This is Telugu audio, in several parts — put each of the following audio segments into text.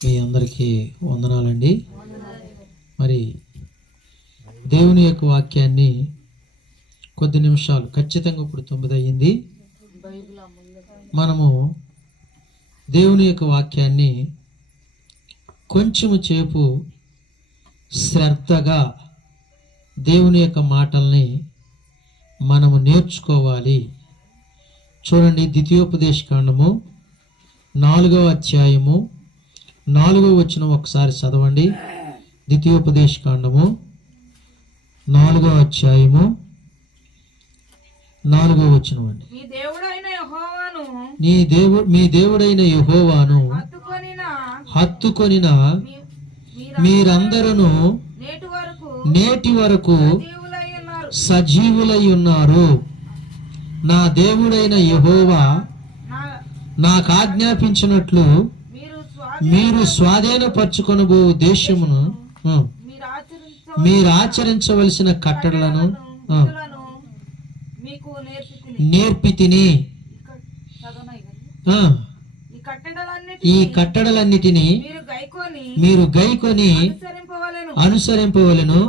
మీ అందరికీ వందనాలండి. మరి దేవుని యొక్క వాక్యాన్ని కొద్ది నిమిషాలు, ఖచ్చితంగా ఇప్పుడు 9 అయ్యింది, మనము దేవుని యొక్క వాక్యాన్ని కొంచెము సేపు శ్రద్ధగా దేవుని యొక్క మాటల్ని మనము నేర్చుకోవాలి. చూడండి, ద్వితీయోపదేశకాండము 4వ అధ్యాయము 4వ వచనం ఒకసారి చదవండి. ద్వితీయోపదేశకాండము 4వ అధ్యాయము 4వ వచనం అండి. మీ దేవుడైన యెహోవాను హత్తుకొనిన మీరందరూ నేటి వరకు సజీవులై ఉన్నారు. నా దేవుడైన యెహోవా నాకు ఆజ్ఞాపించినట్లు మీరు స్వాధీనపరచుకొనబో దేశమును మీరు ఆచరించవలసిన కట్టడలను నేర్పితిని. ఈ కట్టడలన్నిటినీ మీరు గైకొని అనుసరింపవలెను.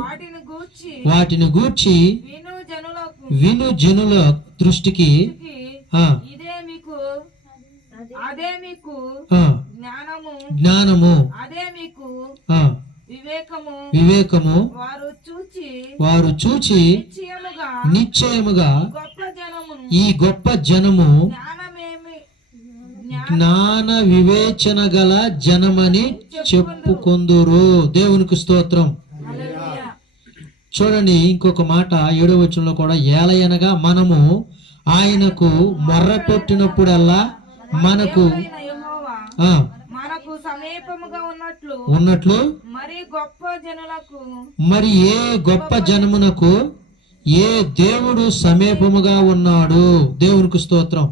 వాటిని గూర్చి విను జనుల దృష్టికి జ్ఞానము వివేకము వారు చూచి నిశ్చయముగా ఈ గొప్ప జనము జ్ఞాన వివేచన గల జనమని చెప్పుకొందురు. దేవునికి స్తోత్రం. చూడండి, ఇంకొక మాట 7వ వచనంలో కూడా, ఏలయనగా మనము ఆయనకు మొర్ర పెట్టినప్పుడల్లా మనకు ఉన్నట్లు మరి ఏ గొప్ప జనమునకు ఏ దేవుడు సమీపముగా ఉన్నాడు. దేవునికి స్తోత్రం.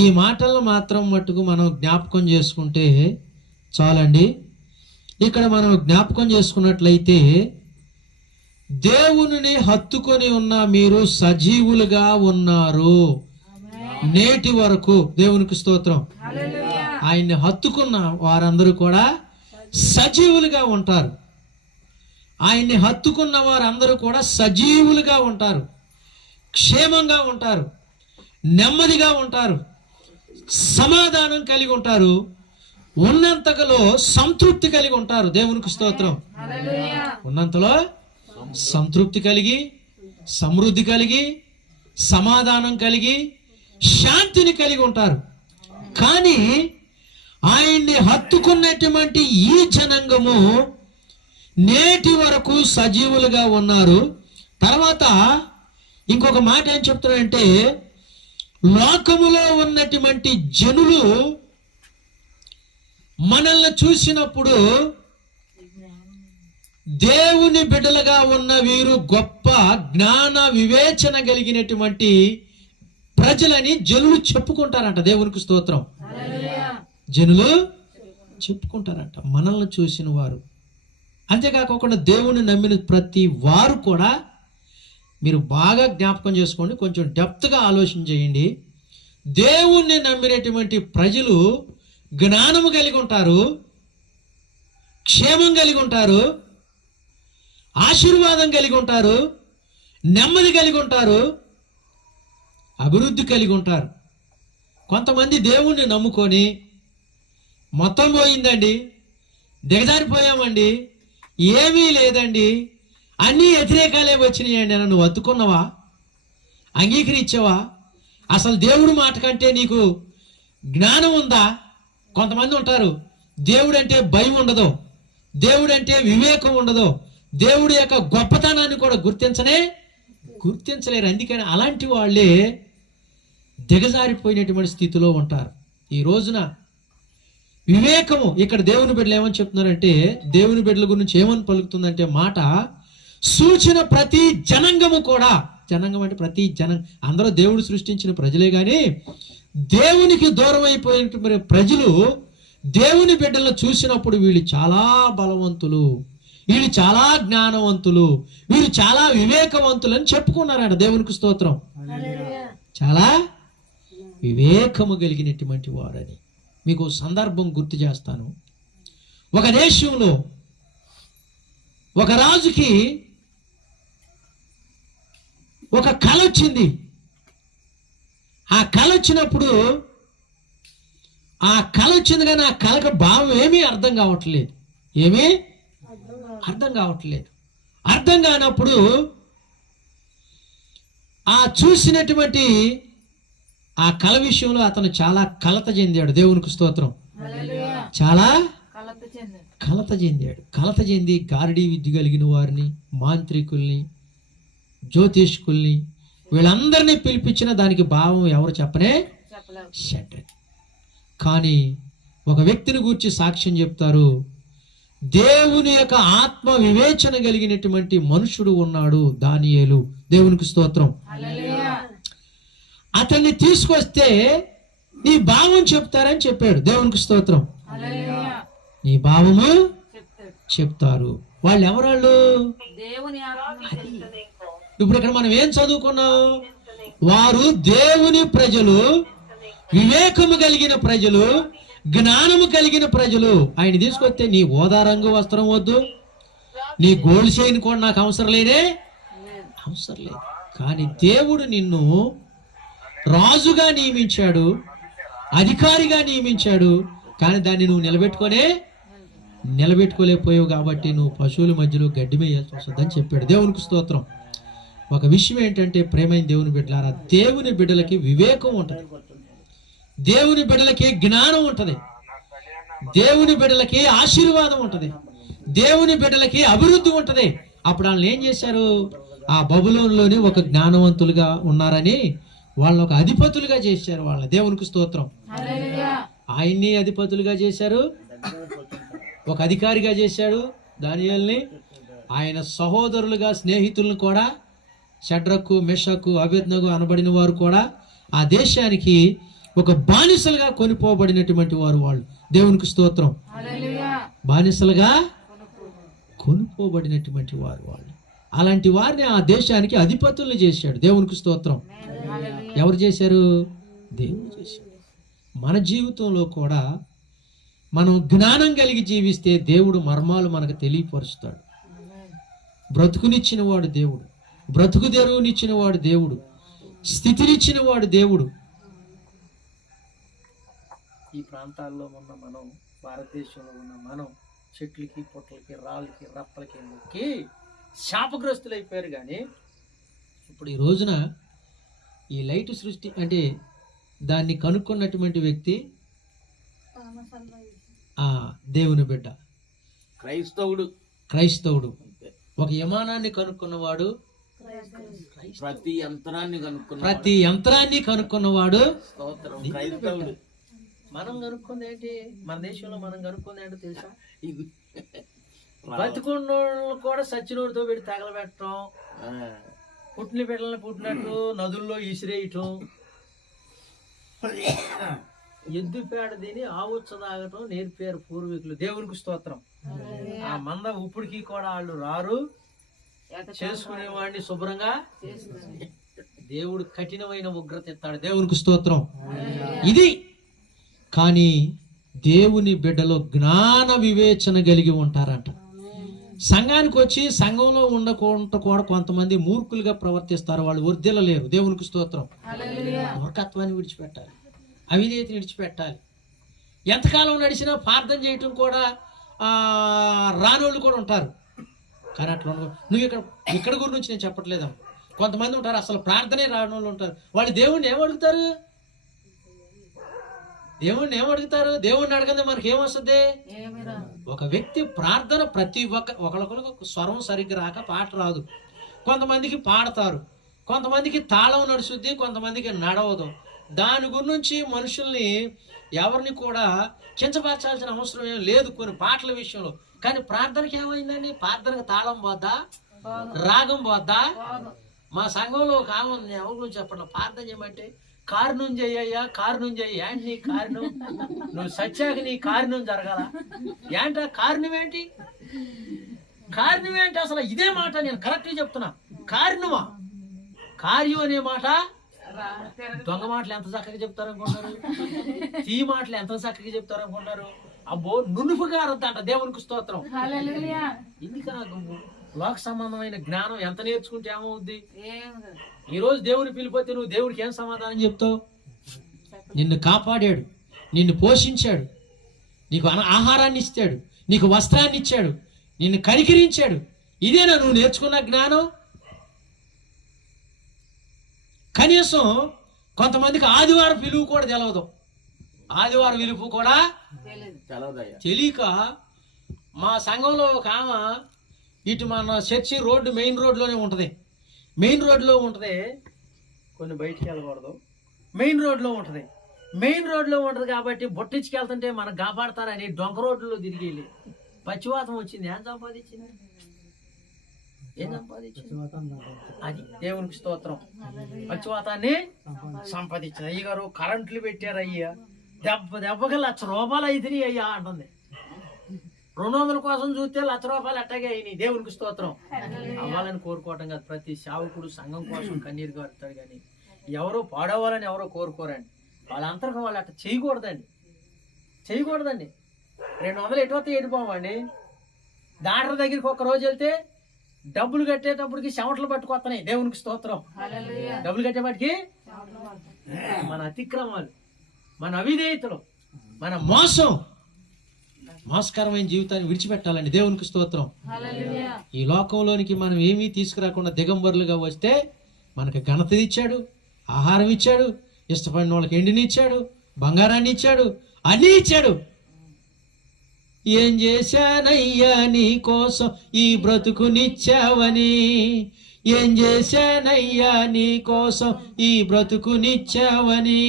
ఈ మాటలను మాత్రం మట్టుకు మనం జ్ఞాపకం చేసుకుంటే చాలండి. ఇక్కడ మనం జ్ఞాపకం చేసుకున్నట్లయితే, దేవునిని హత్తుకొని ఉన్న మీరు సజీవులుగా ఉన్నారు నేటి వరకు. దేవునికి స్తోత్రం. ఆయన్ని హత్తుకున్న వారందరూ కూడా సజీవులుగా ఉంటారు. ఆయన్ని హత్తుకున్న వారందరూ కూడా సజీవులుగా ఉంటారు, క్షేమంగా ఉంటారు, నెమ్మదిగా ఉంటారు, సమాధానం కలిగి ఉంటారు, ఉన్నంతలో సంతృప్తి కలిగి ఉంటారు. దేవునికి స్తోత్రం. ఉన్నంతలో సంతృప్తి కలిగి, సమృద్ధి కలిగి, సమాధానం కలిగి, శాంతిని కలిగి ఉంటారు. కానీ ఆయన్ని హత్తుకున్నటువంటి ఈ జనాంగము నేటి వరకు సజీవులుగా ఉన్నారు. తర్వాత ఇంకొక మాట ఏం చెప్తున్నాడంటే, లోకములో ఉన్నటువంటి జనులు మనల్ని చూసినప్పుడు దేవుని బిడ్డలుగా ఉన్న వీరు గొప్ప జ్ఞాన వివేచన కలిగినటువంటి ప్రజలని జనులు చెప్పుకుంటారంట. దేవునికి స్తోత్రం. జనులు చెప్పుకుంటారంట మనల్ని చూసిన వారు. అంతేకాకుండా దేవుని నమ్మిన ప్రతి వారు కూడా, మీరు బాగా జ్ఞాపకం చేసుకోండి, కొంచెం డెప్త్గా ఆలోచన చేయండి. దేవుణ్ణి నమ్మినటువంటి ప్రజలు జ్ఞానము కలిగి ఉంటారు, క్షేమం కలిగి ఉంటారు, ఆశీర్వాదం కలిగి ఉంటారు, నెమ్మది కలిగి ఉంటారు, అభివృద్ధి కలిగి ఉంటారు. కొంతమంది దేవుణ్ణి నమ్ముకొని మొత్తం పోయిందండి, దిగజారిపోయామండి, ఏమీ లేదండి, అన్నీ వ్యతిరేకాలే వచ్చినాయండి అని నువ్వు అత్తుకున్నావా? అంగీకరించావా? అసలు దేవుడు మాట కంటే నీకు జ్ఞానం ఉందా? కొంతమంది ఉంటారు, దేవుడు అంటే భయం ఉండదు, దేవుడు అంటే వివేకం ఉండదు, దేవుడి యొక్క గొప్పతనాన్ని కూడా గుర్తించలేరు. అందుకని అలాంటి వాళ్ళే దిగజారిపోయినటువంటి స్థితిలో ఉంటారు. ఈ రోజున వివేకము, ఇక్కడ దేవుని బిడ్డలు ఏమని చెప్తున్నారంటే, దేవుని బిడ్డల గురించి ఏమని పలుకుతుందంటే మాట, సూచన ప్రతి జనాంగము కూడా, జనాంగం అంటే ప్రతి అందరూ దేవుడు సృష్టించిన ప్రజలే కానీ దేవునికి దూరం అయిపోయిన ప్రజలు దేవుని బిడ్డలను చూసినప్పుడు వీళ్ళు చాలా బలవంతులు, వీళ్ళు చాలా జ్ఞానవంతులు, వీళ్ళు చాలా వివేకవంతులు అని చెప్పుకున్నారట. దేవునికి స్తోత్రం. చాలా వివేకము కలిగినటువంటి వారని. మీకు సందర్భం గుర్తు చేస్తాను. ఒక దేశంలో ఒక రాజుకి ఒక కళ వచ్చింది. ఆ కళ వచ్చినప్పుడు ఆ కళ వచ్చింది కానీ ఆ కళకు భావం ఏమీ అర్థం కావట్లేదు. అర్థం కానప్పుడు ఆ చూసినటువంటి ఆ కళ విషయంలో అతను చాలా కలత చెందాడు. దేవునికి స్తోత్రం. చాలా కలత చెంది గారడీ విద్య కలిగిన వారిని, మాంత్రికుల్ని, జ్యోతిష్కుల్ని వీళ్ళందరినీ పిలిపించిన దానికి భావం ఎవరు చెప్పనే షడ్రక్. కానీ ఒక వ్యక్తిని గూర్చి సాక్ష్యం చెప్తారు. దేవుని యొక్క ఆత్మ వివేచన కలిగినటువంటి మనుషుడు ఉన్నాడు, దానియేలు. దేవునికి స్తోత్రం. అతన్ని తీసుకొస్తే నీ భావం చెప్తారని చెప్పాడు. దేవునికి స్తోత్రం. నీ భావము చెప్తారు. వాళ్ళు ఎవరాళ్ళు? ఇప్పుడు ఇక్కడ మనం ఏం చదువుకున్నాం? వారు దేవుని ప్రజలు, వివేకము కలిగిన ప్రజలు, జ్ఞానము కలిగిన ప్రజలు. ఆయన తీసుకొస్తే నీ ఓదా రంగు వస్త్రం వద్దు, నీ గోల్డ్ చైన్ కూడా నాకు అవసరం లేదు. కానీ దేవుడు నిన్ను రాజుగా నియమించాడు, అధికారిగా నియమించాడు. కానీ దాన్ని నువ్వు నిలబెట్టుకోలేకపోయావు కాబట్టి నువ్వు పశువుల మధ్యలో గడ్డి మేయాల్సి వస్తుందని చెప్పాడు. దేవునికి స్తోత్రం. ఒక విషయం ఏంటంటే, ప్రేమైన దేవుని బిడ్డలారా, దేవుని బిడ్డలకి వివేకం ఉంటుంది, దేవుని బిడ్డలకి జ్ఞానం ఉంటుంది, దేవుని బిడ్డలకి ఆశీర్వాదం ఉంటుంది, దేవుని బిడ్డలకి అభివృద్ధి ఉంటుంది. అప్పుడు వాళ్ళు ఏం చేశారు? ఆ బబులోనులోని ఒక జ్ఞానవంతులుగా ఉన్నారని వాళ్ళని ఒక అధిపతులుగా చేశారు. వాళ్ళ దేవునికి స్తోత్రం. ఆయన్ని అధిపతులుగా చేశారు, ఒక అధికారిగా చేశాడు దానియేలుని. ఆయన సహోదరులుగా స్నేహితులను కూడా, షడ్రకు, మెషకు, అబేద్నెగో అనబడిన వారు కూడా ఆ దేశానికి ఒక బానిసలుగా కొనిపోబడినటువంటి వారు వాళ్ళు. దేవునికి స్తోత్రం. బానిసలుగా కొనుక్కోబడినటువంటి వారు వాళ్ళు. అలాంటి వారిని ఆ దేశానికి అధిపతులను చేశాడు. దేవునికి స్తోత్రం. ఎవరు చేశారు? దేవుడు చేశాడు. మన జీవితంలో కూడా మనం జ్ఞానం కలిగి జీవిస్తే దేవుడు మర్మాలు మనకు తెలియపరుస్తాడు. బ్రతుకునిచ్చిన వాడు దేవుడు, బ్రతుకు తెరువునిచ్చిన వాడు దేవుడు, స్థితినిచ్చిన వాడు దేవుడు. ఈ ప్రాంతాల్లో ఉన్న మనం, భారతదేశంలో ఉన్న మనం చెట్లకి, పొట్లకి, రాళ్ళకి, రప్పలకి మొక్కి శాపగ్రస్తులు అయిపోయారు. కానీ ఇప్పుడు ఈ రోజున ఈ లైట్ సృష్టి అంటే దాన్ని కనుక్కున్నటువంటి వ్యక్తి దేవుని బిడ్డ, క్రైస్తవుడు. ఒక విమానాన్ని కనుక్కున్నవాడు, ప్రతి యంత్రాన్ని కనుక్కున్నవాడు క్రైస్తవుడు. మనం కనుక్కుంది ఏంటి? మన దేశంలో మనం కనుక్కుంది ఏంటో తెలుసా? బతుకున్న కూడా సచ్చినోడితో పెట్టి తగలబెట్టడం, పుట్టిన బిడ్డలను పుట్టినట్టు నదుల్లో ఇసిరేయటం, ఎద్దు పేడ తిని ఆవుచ్చ తాగటం నేర్పారు పూర్వీకులు. దేవునికి స్తోత్రం. ఆ మంద ఉప్పుడికి కూడా వాళ్ళు రారు, చేసుకునేవాడిని శుభ్రంగా. దేవుడు కఠినమైన ఉగ్రత ఎత్తాడు. దేవునికి స్తోత్రం. ఇది కానీ దేవుని బిడ్డలో జ్ఞాన వివేచన కలిగి ఉంటారంట. సంఘానికి వచ్చి సంఘంలో ఉండకుండా కూడా కొంతమంది మూర్ఖులుగా ప్రవర్తిస్తారు. వాళ్ళు వర్ధిల్లలేరు. దేవునికి స్తోత్రం. మూర్ఖత్వాన్ని విడిచిపెట్టాలి, అవిధేయతని విడిచిపెట్టాలి. ఎంతకాలం నడిచినా ప్రార్థన చేయటం కూడా రానోళ్ళు కూడా ఉంటారు. కానీ అట్లా నువ్వు ఇక్కడ గురించి నేను చెప్పట్లేదమ్మా. కొంతమంది ఉంటారు అసలు ప్రార్థనే రానోళ్ళు ఉంటారు. వాళ్ళు దేవుణ్ణి ఏమడుగుతారు? దేవుణ్ణి అడగందే మనకి ఏమొస్తుంది? ఒక వ్యక్తి ప్రార్థన ప్రతి ఒకరికి స్వరం సరిగ్గా రాక పాట రాదు. కొంతమందికి పాడతారు, కొంతమందికి తాళం నడుచుద్ది, కొంతమందికి నడవదు. దాని గురించి మనుషుల్ని ఎవరిని కూడా కించపరచాల్సిన అవసరం ఏం లేదు కొన్ని పాటల విషయంలో. కానీ ప్రార్థనకి ఏమైందండి? ప్రార్థనకు తాళం పోద్దా, రాగం పోద్దా? మా సంఘంలో ఒక ఆమె ఉంది, ఎవరి గురించి చెప్పండి. ప్రార్థన చేయమంటే కారణం చెయ్యయ్యా, కారణం చెయ్యి. ఏంటి నీ కారణం? నువ్వు సత్యాకి నీ కారణం జరగాల. ఏంట కారణం ఏంటి? అసలు ఇదే మాట నేను కరెక్ట్గా చెప్తున్నా. కారణమా? కార్యం అనే మాట దొంగ మాటలు ఎంత చక్కగా చెప్తారనుకుంటారు, తీ మాటలు ఎంత చక్కగా చెప్తారనుకుంటారు. అబ్బో నునుపు గారద్దంట. దేవునికి స్తోత్రం. హల్లెలూయా. ఎందుకు లోక సంబంధమైన జ్ఞానం ఎంత నేర్చుకుంటే ఏమవుద్ది? ఈ రోజు దేవుని పిలిపోతే నువ్వు దేవుడికి ఏం సమాధానం చెప్తావు? నిన్ను కాపాడాడు, నిన్ను పోషించాడు, నీకు ఆహారాన్ని ఇచ్చాడు, నీకు వస్త్రాన్ని ఇచ్చాడు, నిన్ను కనికరించాడు. ఇదేనా నువ్వు నేర్చుకున్న జ్ఞానం? కనీసం కొంతమందికి ఆదివారం విలువ కూడా తెలవదు. ఆదివారం విలువ కూడా తెలియక మా సంఘంలో ఒక ఆమె ఇటు మన చర్చి రోడ్డు మెయిన్ రోడ్లోనే ఉంటుంది. మెయిన్ రోడ్లో ఉంటుంది, కొన్ని బయటికి వెళ్ళకూడదు. మెయిన్ రోడ్లో ఉంటుంది. మెయిన్ రోడ్లో ఉంటుంది కాబట్టి బొట్టించుకెళ్తుంటే మనకు కాపాడతారని డొంక రోడ్లలో తిరిగి వెళ్ళి పచ్చివాతం వచ్చింది. ఏం సంపాదించింది? అది దేవునికి స్తోత్రం. పచ్చివాతాన్ని సంపాదించింది. అయ్యగారు కరెంట్లు పెట్టారు అయ్యా, దెబ్బకి ₹1,00,000 అయితేనే అయ్యా అంటుంది. 200 కోసం చూస్తే ₹1,00,000 అట్టాగే అయినాయి. దేవునికి స్తోత్రం. అవ్వాలని కోరుకోవటం కాదు. ప్రతి సేవకుడు సంఘం కోసం కన్నీరు కారుతాడు, కానీ ఎవరో పాడవాలని ఎవరో కోరుకోరండి. వాళ్ళంతరం వాళ్ళు అట్లా చేయకూడదండి. 200 ఎటువస్తే ఎడిపోవండి. డాక్టర్ దగ్గరికి ఒక రోజు వెళ్తే డబ్బులు కట్టేటప్పటికి చెమటలు పట్టుకొస్తున్నాయి. దేవునికి స్తోత్రం. డబ్బులు కట్టేపటికి మన అతిక్రమాలు, మన అవిధేయతలు, మన మోసకరమైన జీవితాన్ని విడిచిపెట్టాలండి. దేవునికి స్తోత్రం. ఈ లోకంలోనికి మనం ఏమీ తీసుకురాకుండా దిగంబరులుగా వస్తే మనకు ఘనత ఇచ్చాడు, ఆహారం ఇచ్చాడు, ఇష్టపడిన వాళ్ళకి ఎండిని ఇచ్చాడు, బంగారాన్ని ఇచ్చాడు, అన్నీ ఇచ్చాడు. ఏం చేశానయ్యా నీ కోసం ఈ బ్రతుకునిచ్చావని, ఏం చేశానయ్యా నీ కోసం ఈ బ్రతుకునిచ్చావని,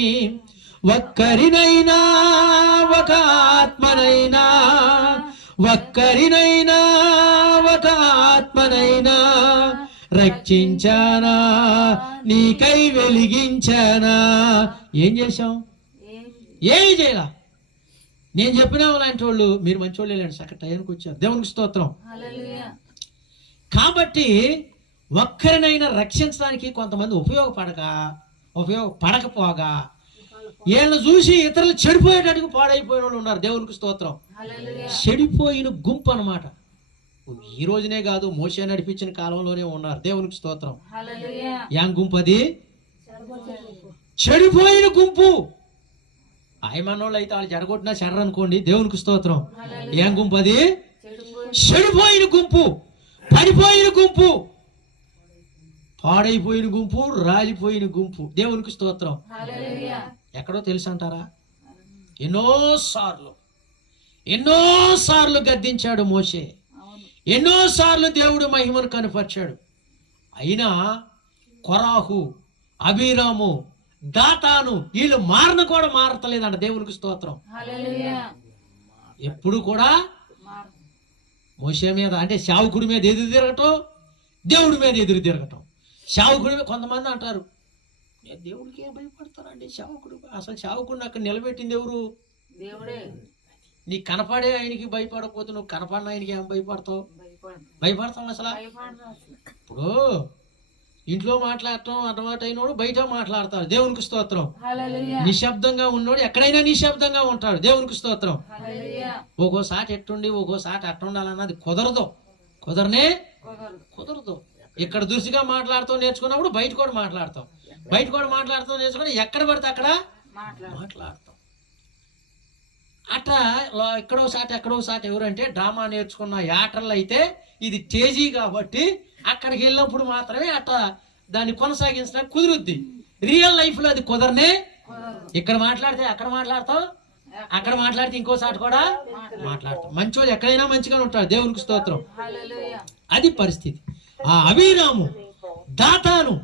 ఒక్కరినైనా ఒక ఆత్మనైనా, ఒక్కరినైనా ఒక ఆత్మనైనా రక్షించానా, నీకై వెలిగించానా. ఏం చేశాం? ఏమి చేయలా. నేను చెప్పిన లాంటి వాళ్ళు మీరు మంచి వాళ్ళు లేండి, సగటు టైంకి వచ్చారు. దేవునికి స్తోత్రం. కాబట్టి ఒక్కరినైనా రక్షించడానికి కొంతమంది ఉపయోగపడకపోగా వీళ్ళని చూసి ఇతరులు చెడిపోయేటట్టుకు పాడైపోయిన వాళ్ళు ఉన్నారు. దేవునికి స్తోత్రం. చెడిపోయిన గుంపు అన్నమాట. ఈ రోజునే కాదు, మోషే నడిపించిన కాలంలోనే ఉన్నారు. దేవునికి స్తోత్రం. ఏం గుంపు అది? చెడిపోయిన గుంపు. ఆయమన్నోళ్ళు అయితే వాళ్ళు జడగొట్టినా చెర్ర అనుకోండి. దేవునికి స్తోత్రం. ఏం గుంపు అది? చెడిపోయిన గుంపు, పడిపోయిన గుంపు, పాడైపోయిన గుంపు, రాలిపోయిన గుంపు. దేవునికి స్తోత్రం. ఎక్కడో తెలుసు అంటారా? ఎన్నోసార్లు గద్దించాడు మోషే, ఎన్నోసార్లు దేవుడు మహిమను కనపరిచాడు. అయినా కొరాహు, అబీరాము, దాతాను వీళ్ళు మారతలేదంట. దేవునికి స్తోత్రం. ఎప్పుడు కూడా మోషే మీద అంటే సేవకుడి మీద ఎదురు తిరగటం, దేవుడి మీద ఎదురు తిరగటం. సేవకుడి మీద కొంతమంది అంటారు, దేవుడికి ఏం భయపడతారండి సేవకుడు? అసలు సేవకుడిని అక్కడ నిలబెట్టింది ఎవరు? దేవుడే. నీ కనపడే ఆయనకి భయపడకపోతే నువ్వు కనపడిన ఆయనకి ఏం భయపడతావు? భయపడతావు అసలు? ఇప్పుడు ఇంట్లో మాట్లాడటం అలవాటు అయినోడు బయట మాట్లాడతాడు. దేవునికి స్తోత్రం. నిశ్శబ్దంగా ఉన్నోడు ఎక్కడైనా నిశ్శబ్దంగా ఉంటాడు. దేవునికి స్తోత్రం. ఒక్కోసారి ఎట్టుండి ఒక్కోసారి అట్టుండాలన్నది కుదరదు. ఇక్కడ దురుసుగా మాట్లాడుతూ నేర్చుకున్నప్పుడు బయట కూడా మాట్లాడతాం. నేర్చుకుని ఎక్కడ పడితే అక్కడ మాట్లాడతాం. అట్లా ఎక్కడో సాటి ఎవరంటే డ్రామా నేర్చుకున్న యాక్టర్లు అయితే ఇది తేజీ కాబట్టి అక్కడికి వెళ్ళినప్పుడు మాత్రమే అట్లా దాన్ని కొనసాగించడానికి కుదురుద్ది. రియల్ లైఫ్ లో అది కుదరనే. ఇక్కడ మాట్లాడితే అక్కడ మాట్లాడతాం, అక్కడ మాట్లాడితే ఇంకోసారి కూడా మాట్లాడతాం. మంచోడు ఎక్కడైనా మంచిగా ఉంటాడు. దేవునికి స్తోత్రం. అది పరిస్థితి. ఆ అబీరాము, దాతాను,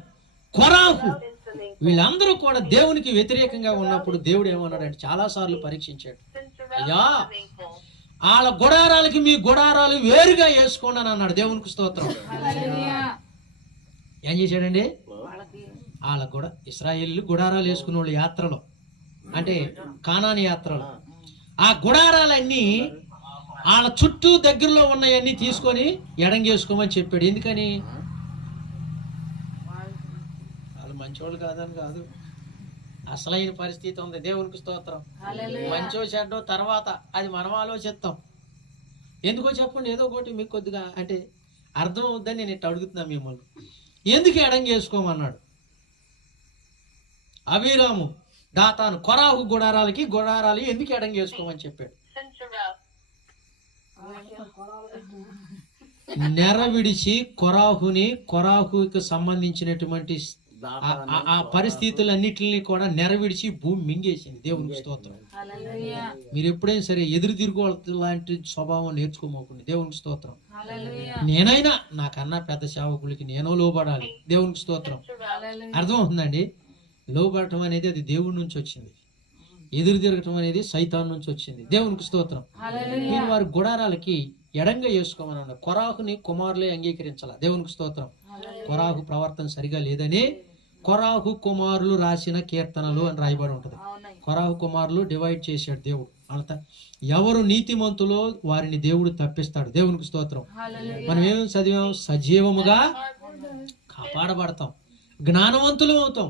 కొరాహు వీళ్ళందరూ కూడా దేవునికి వ్యతిరేకంగా ఉన్నప్పుడు దేవుడు ఏమన్నాడంటే చాలా సార్లు పరీక్షించాడు. అయ్యా వాళ్ళ గుడారాలకి మీ గుడారాలు వేరుగా వేసుకోండి అని అన్నాడు. దేవునికి స్తోత్రం. ఏం చేశాడండి? వాళ్ళ ఇశ్రాయేలు గుడారాలు వేసుకున్న వాళ్ళు యాత్రలో అంటే కానాని యాత్రలో ఆ గుడారాలన్నీ వాళ్ళ చుట్టూ దగ్గరలో ఉన్నాయన్నీ తీసుకొని ఎడంగేసుకోమని చెప్పాడు. ఎందుకని? వాళ్ళు మంచోళ్ళు కాదని కాదు, అసలైన పరిస్థితి ఉంది. దేవునికి స్తోత్రం. మంచో చెడ్డో తర్వాత అది మనం ఆలోచిస్తాం. ఎందుకో చెప్పండి, ఏదో ఒకటి మీకు కొద్దిగా అంటే అర్థం అవుద్దని నేను ఇట్లా అడుగుతున్నా మిమ్మల్ని. ఎందుకు ఎడంగా వేసుకోమన్నాడు? అబీరాము దాతాను కొరాహు గుడారాలు ఎందుకు ఎడంగా వేసుకోమని చెప్పాడు? నెర విడిచి కొరాహుకి సంబంధించినటువంటి ఆ పరిస్థితులన్నిటిని కూడా నెరవిడిచి భూమి మింగేసింది. దేవునికి స్తోత్రం. మీరు ఎప్పుడైనా సరే ఎదురు తిరుగు లాంటి స్వభావం నేర్చుకోమోకండి. దేవునికి స్తోత్రం. నేనైనా నాకన్నా పెద్ద సేవకులకి నేను లోబడాలి. దేవునికి స్తోత్రం. అర్థమవుతుందండి? లోబడటం అనేది అది దేవుడి నుంచి వచ్చింది. ఎదురు తిరగటం అనేది సైతాన్ నుంచి వచ్చింది. దేవునికి స్తోత్రం. మీరు వారి గుడారాలకి ఎడంగా వేసుకోమని అన్నారు. కొరాహుని కుమారులే అంగీకరించాల. దేవునికి స్తోత్రం. కొరాహు ప్రవర్తన సరిగా లేదని కొరాహు కుమారులు రాసిన కీర్తనలు అని రాయబడి ఉంటది. కొరాహు కుమారులు డివైడ్ చేశాడు దేవుడు. అంత ఎవరు నీతిమంతులో వారిని దేవుడు తప్పిస్తాడు. దేవునికి స్తోత్రం. మనం ఏం చదివాం? సజీవముగా కాపాడబడతాం, జ్ఞానవంతులు అవుతాం,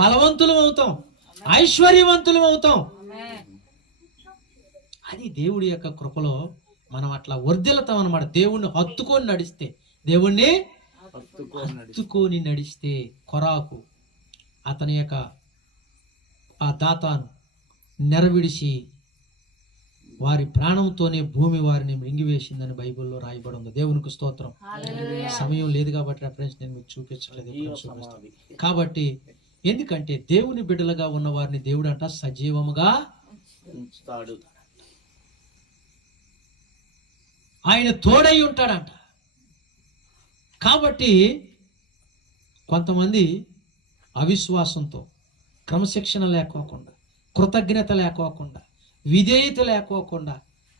బలవంతులు అవుతాం, ఐశ్వర్యవంతులు అవుతాం. అది దేవుడి యొక్క కృపలో మనం అట్లా వర్ధిల్లుతాం అన్నమాట. దేవుణ్ణి హత్తుకొని నడిస్తే, దేవుణ్ణి హత్తుకొని నడిస్తే కొరాకు అతని యొక్క ఆ దాతాను నెరవిడిచి వారి ప్రాణంతోనే భూమి వారిని మింగివేసిందని బైబిల్లో రాయబడి ఉంది. దేవునికి స్తోత్రం. సమయం లేదు కాబట్టి రెఫరెన్స్ నేను మీకు చూపించలేదు. కాబట్టి ఎందుకంటే దేవుని బిడ్డలుగా ఉన్న వారిని దేవుడు అంట సజీవముగా ఉంచుతాడు. ఆయన తోడై ఉంటాడంట. కాబట్టి కొంతమంది అవిశ్వాసంతో, క్రమశిక్షణ లేకోకుండా, కృతజ్ఞత లేకోకుండా, విధేయత లేకోకుండా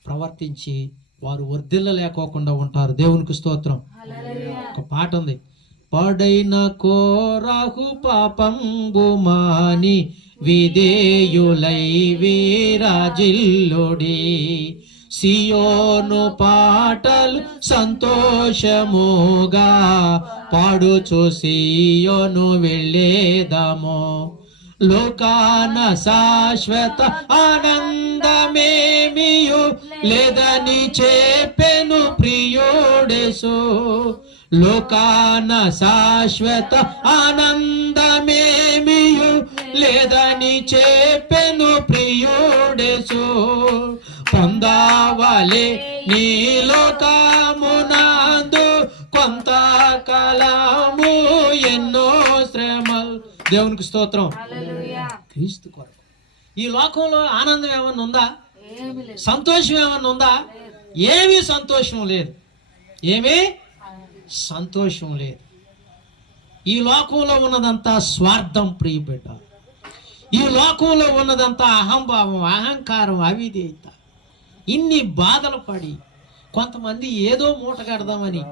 ప్రవర్తించి వారు వర్ధిల్ల లేకోకుండా ఉంటారు. దేవునికి స్తోత్రం. ఒక పాట ఉంది. పడైన కోరాహు పాపంబు మాని విధేయులై వీరాజిల్లుడి, సియోను పాటలు సంతోషముగా పాడుచు సియోను వెళ్ళేదాము. లోకాన శాశ్వత ఆనందమేమియు లేదని చెప్పెను ప్రియుడేసు. లోకాన శాశ్వత ఆనందమేమియు లేదని చెప్పెను ప్రియుడేసు. పొందావలే నీ లోకమునందు కొంతకాలము ఎన్నో శ్రమలు. దేవునికి స్తోత్రం. క్రీస్తు కొరకు ఈ లోకంలో ఆనందం ఏమన్నా ఉందా? సంతోషం ఏమన్నా ఉందా? ఏమీ సంతోషం లేదు. ఏమీ సంతోషం లేదు. ఈ లోకంలో ఉన్నదంతా స్వార్థం ప్రియబిడ్డ. ఈ లోకంలో ఉన్నదంతా అహంభావం, అహంకారం, అవిధేయత. ఇన్ని బాధలు పడి కొంతమంది ఏదో మూట కడదామని,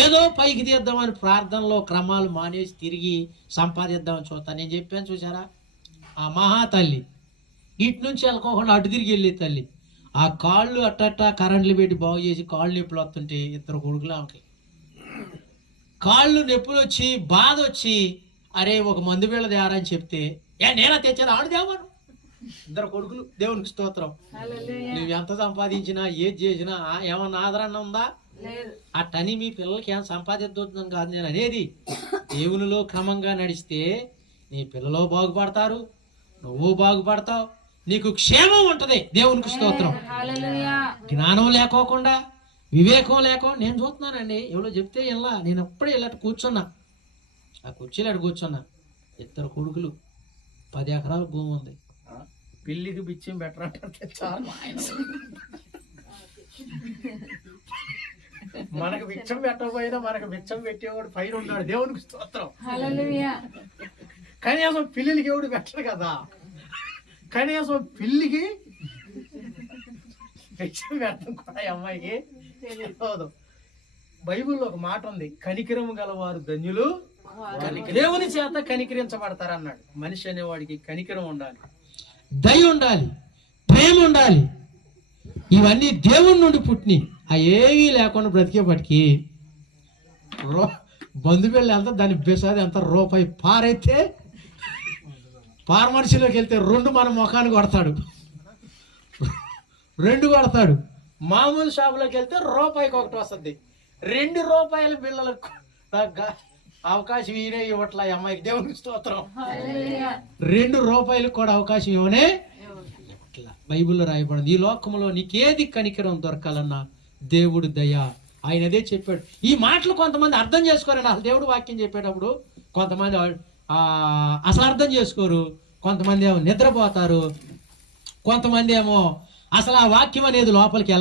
ఏదో పైకి తీద్దామని ప్రార్థనలో క్రమాలు మానేసి తిరిగి సంపాదిద్దామని చూస్తాను. నేను చెప్పాను చూసారా, ఆ మహాతల్లి ఇటు నుంచి వెళ్ళకోకుండా అటు తిరిగి వెళ్ళే తల్లి. ఆ కాళ్ళు అట్టట్ట కరెంట్లు పెట్టి బాగు చేసి కాళ్ళు నొప్పులు వస్తుంటే ఇద్దరు కొడుకులు ఆమెకి కాళ్ళు నొప్పులు వచ్చి బాధ వచ్చి, అరే ఒక మందు వేళ తేరని చెప్తే, నేనా తెచ్చాను ఆడుదేమను. ఇద్దరు కొడుకులు. దేవునికి స్తోత్రం. నువ్వు ఎంత సంపాదించినా ఏది చేసినా ఏమన్నా ఆదరణ ఉందా? అట్టని మీ పిల్లలకి ఏం సంపాదిద్దాం కాదు నేను అనేది. దేవునిలో క్రమంగా నడిస్తే నీ పిల్లలు బాగుపడతారు, నువ్వు బాగుపడతావు, నీకు క్షేమం ఉంటది. దేవునికి స్తోత్రం. జ్ఞానం లేకోకుండా, వివేకం లేకుండా నేను చూస్తున్నానండి. ఎవరో చెప్తే ఇలా నేను ఎప్పుడే ఇలాంటి కూర్చున్నా, ఆ కుర్చీలు అటు కూర్చున్నా. ఇద్దరు కొడుకులు, 10 ఎకరాల భూమి ఉంది. పిల్లికి బిచ్చం బెటర్ అంటే చాలు. మనకు బిచ్చం పెట్టకపోయినా మనకు బిచ్చం పెట్టేవాడు పైన ఉన్నాడు. దేవునికి స్తోత్రం. కనీసం పిల్లికి ఎవడు పెట్టడు కదా. కనీసం పిల్లికి బిచ్చం పెట్టడం కూడా అమ్మాయికి తెలియదు. బైబిల్లో ఒక మాట ఉంది, కనికరము గలవారు ధన్యులు దేవుని చేత కనికరించబడతారు అన్నాడు. మనిషి అనేవాడికి కనికరం ఉండాలి, దయ ఉండాలి, ప్రేమ ఉండాలి. ఇవన్నీ దేవుని నుండి పుట్టిని. ఆ ఏవీ లేకుండా బ్రతికేపటికి బంధు వెళ్ళి ఎంత దాని బెసాది ఎంత రూపాయి పారైతే ఫార్మసీలోకి వెళ్తే 2 మన ముఖాన్ని కొడతాడు, 2 కొడతాడు. మామూలు షాపులోకి వెళ్తే రూపాయికి ఒకటి వస్తుంది. 2 రూపాయల బిళ్ళలకు అవకాశం ఈయనే ఇవ్వట్లా ఈ అమ్మాయికి. దేవునికి స్తోత్రం. 2 రూపాయలకు కూడా అవకాశం ఇవ్వనే ఇవ్వట్లా. బైబిల్లో రాయబడింది, ఈ లోకంలో నీకేది కనికరం దొరకాలన్నా దేవుడు దయ. ఆయన అదే చెప్పాడు. ఈ మాటలు కొంతమంది అర్థం చేసుకోరండి. అసలు దేవుడు వాక్యం చెప్పేటప్పుడు కొంతమంది అసలు అర్థం చేసుకోరు, కొంతమంది ఏమో నిద్రపోతారు, కొంతమంది ఏమో అసలు ఆ వాక్యం అనేది లోపలికి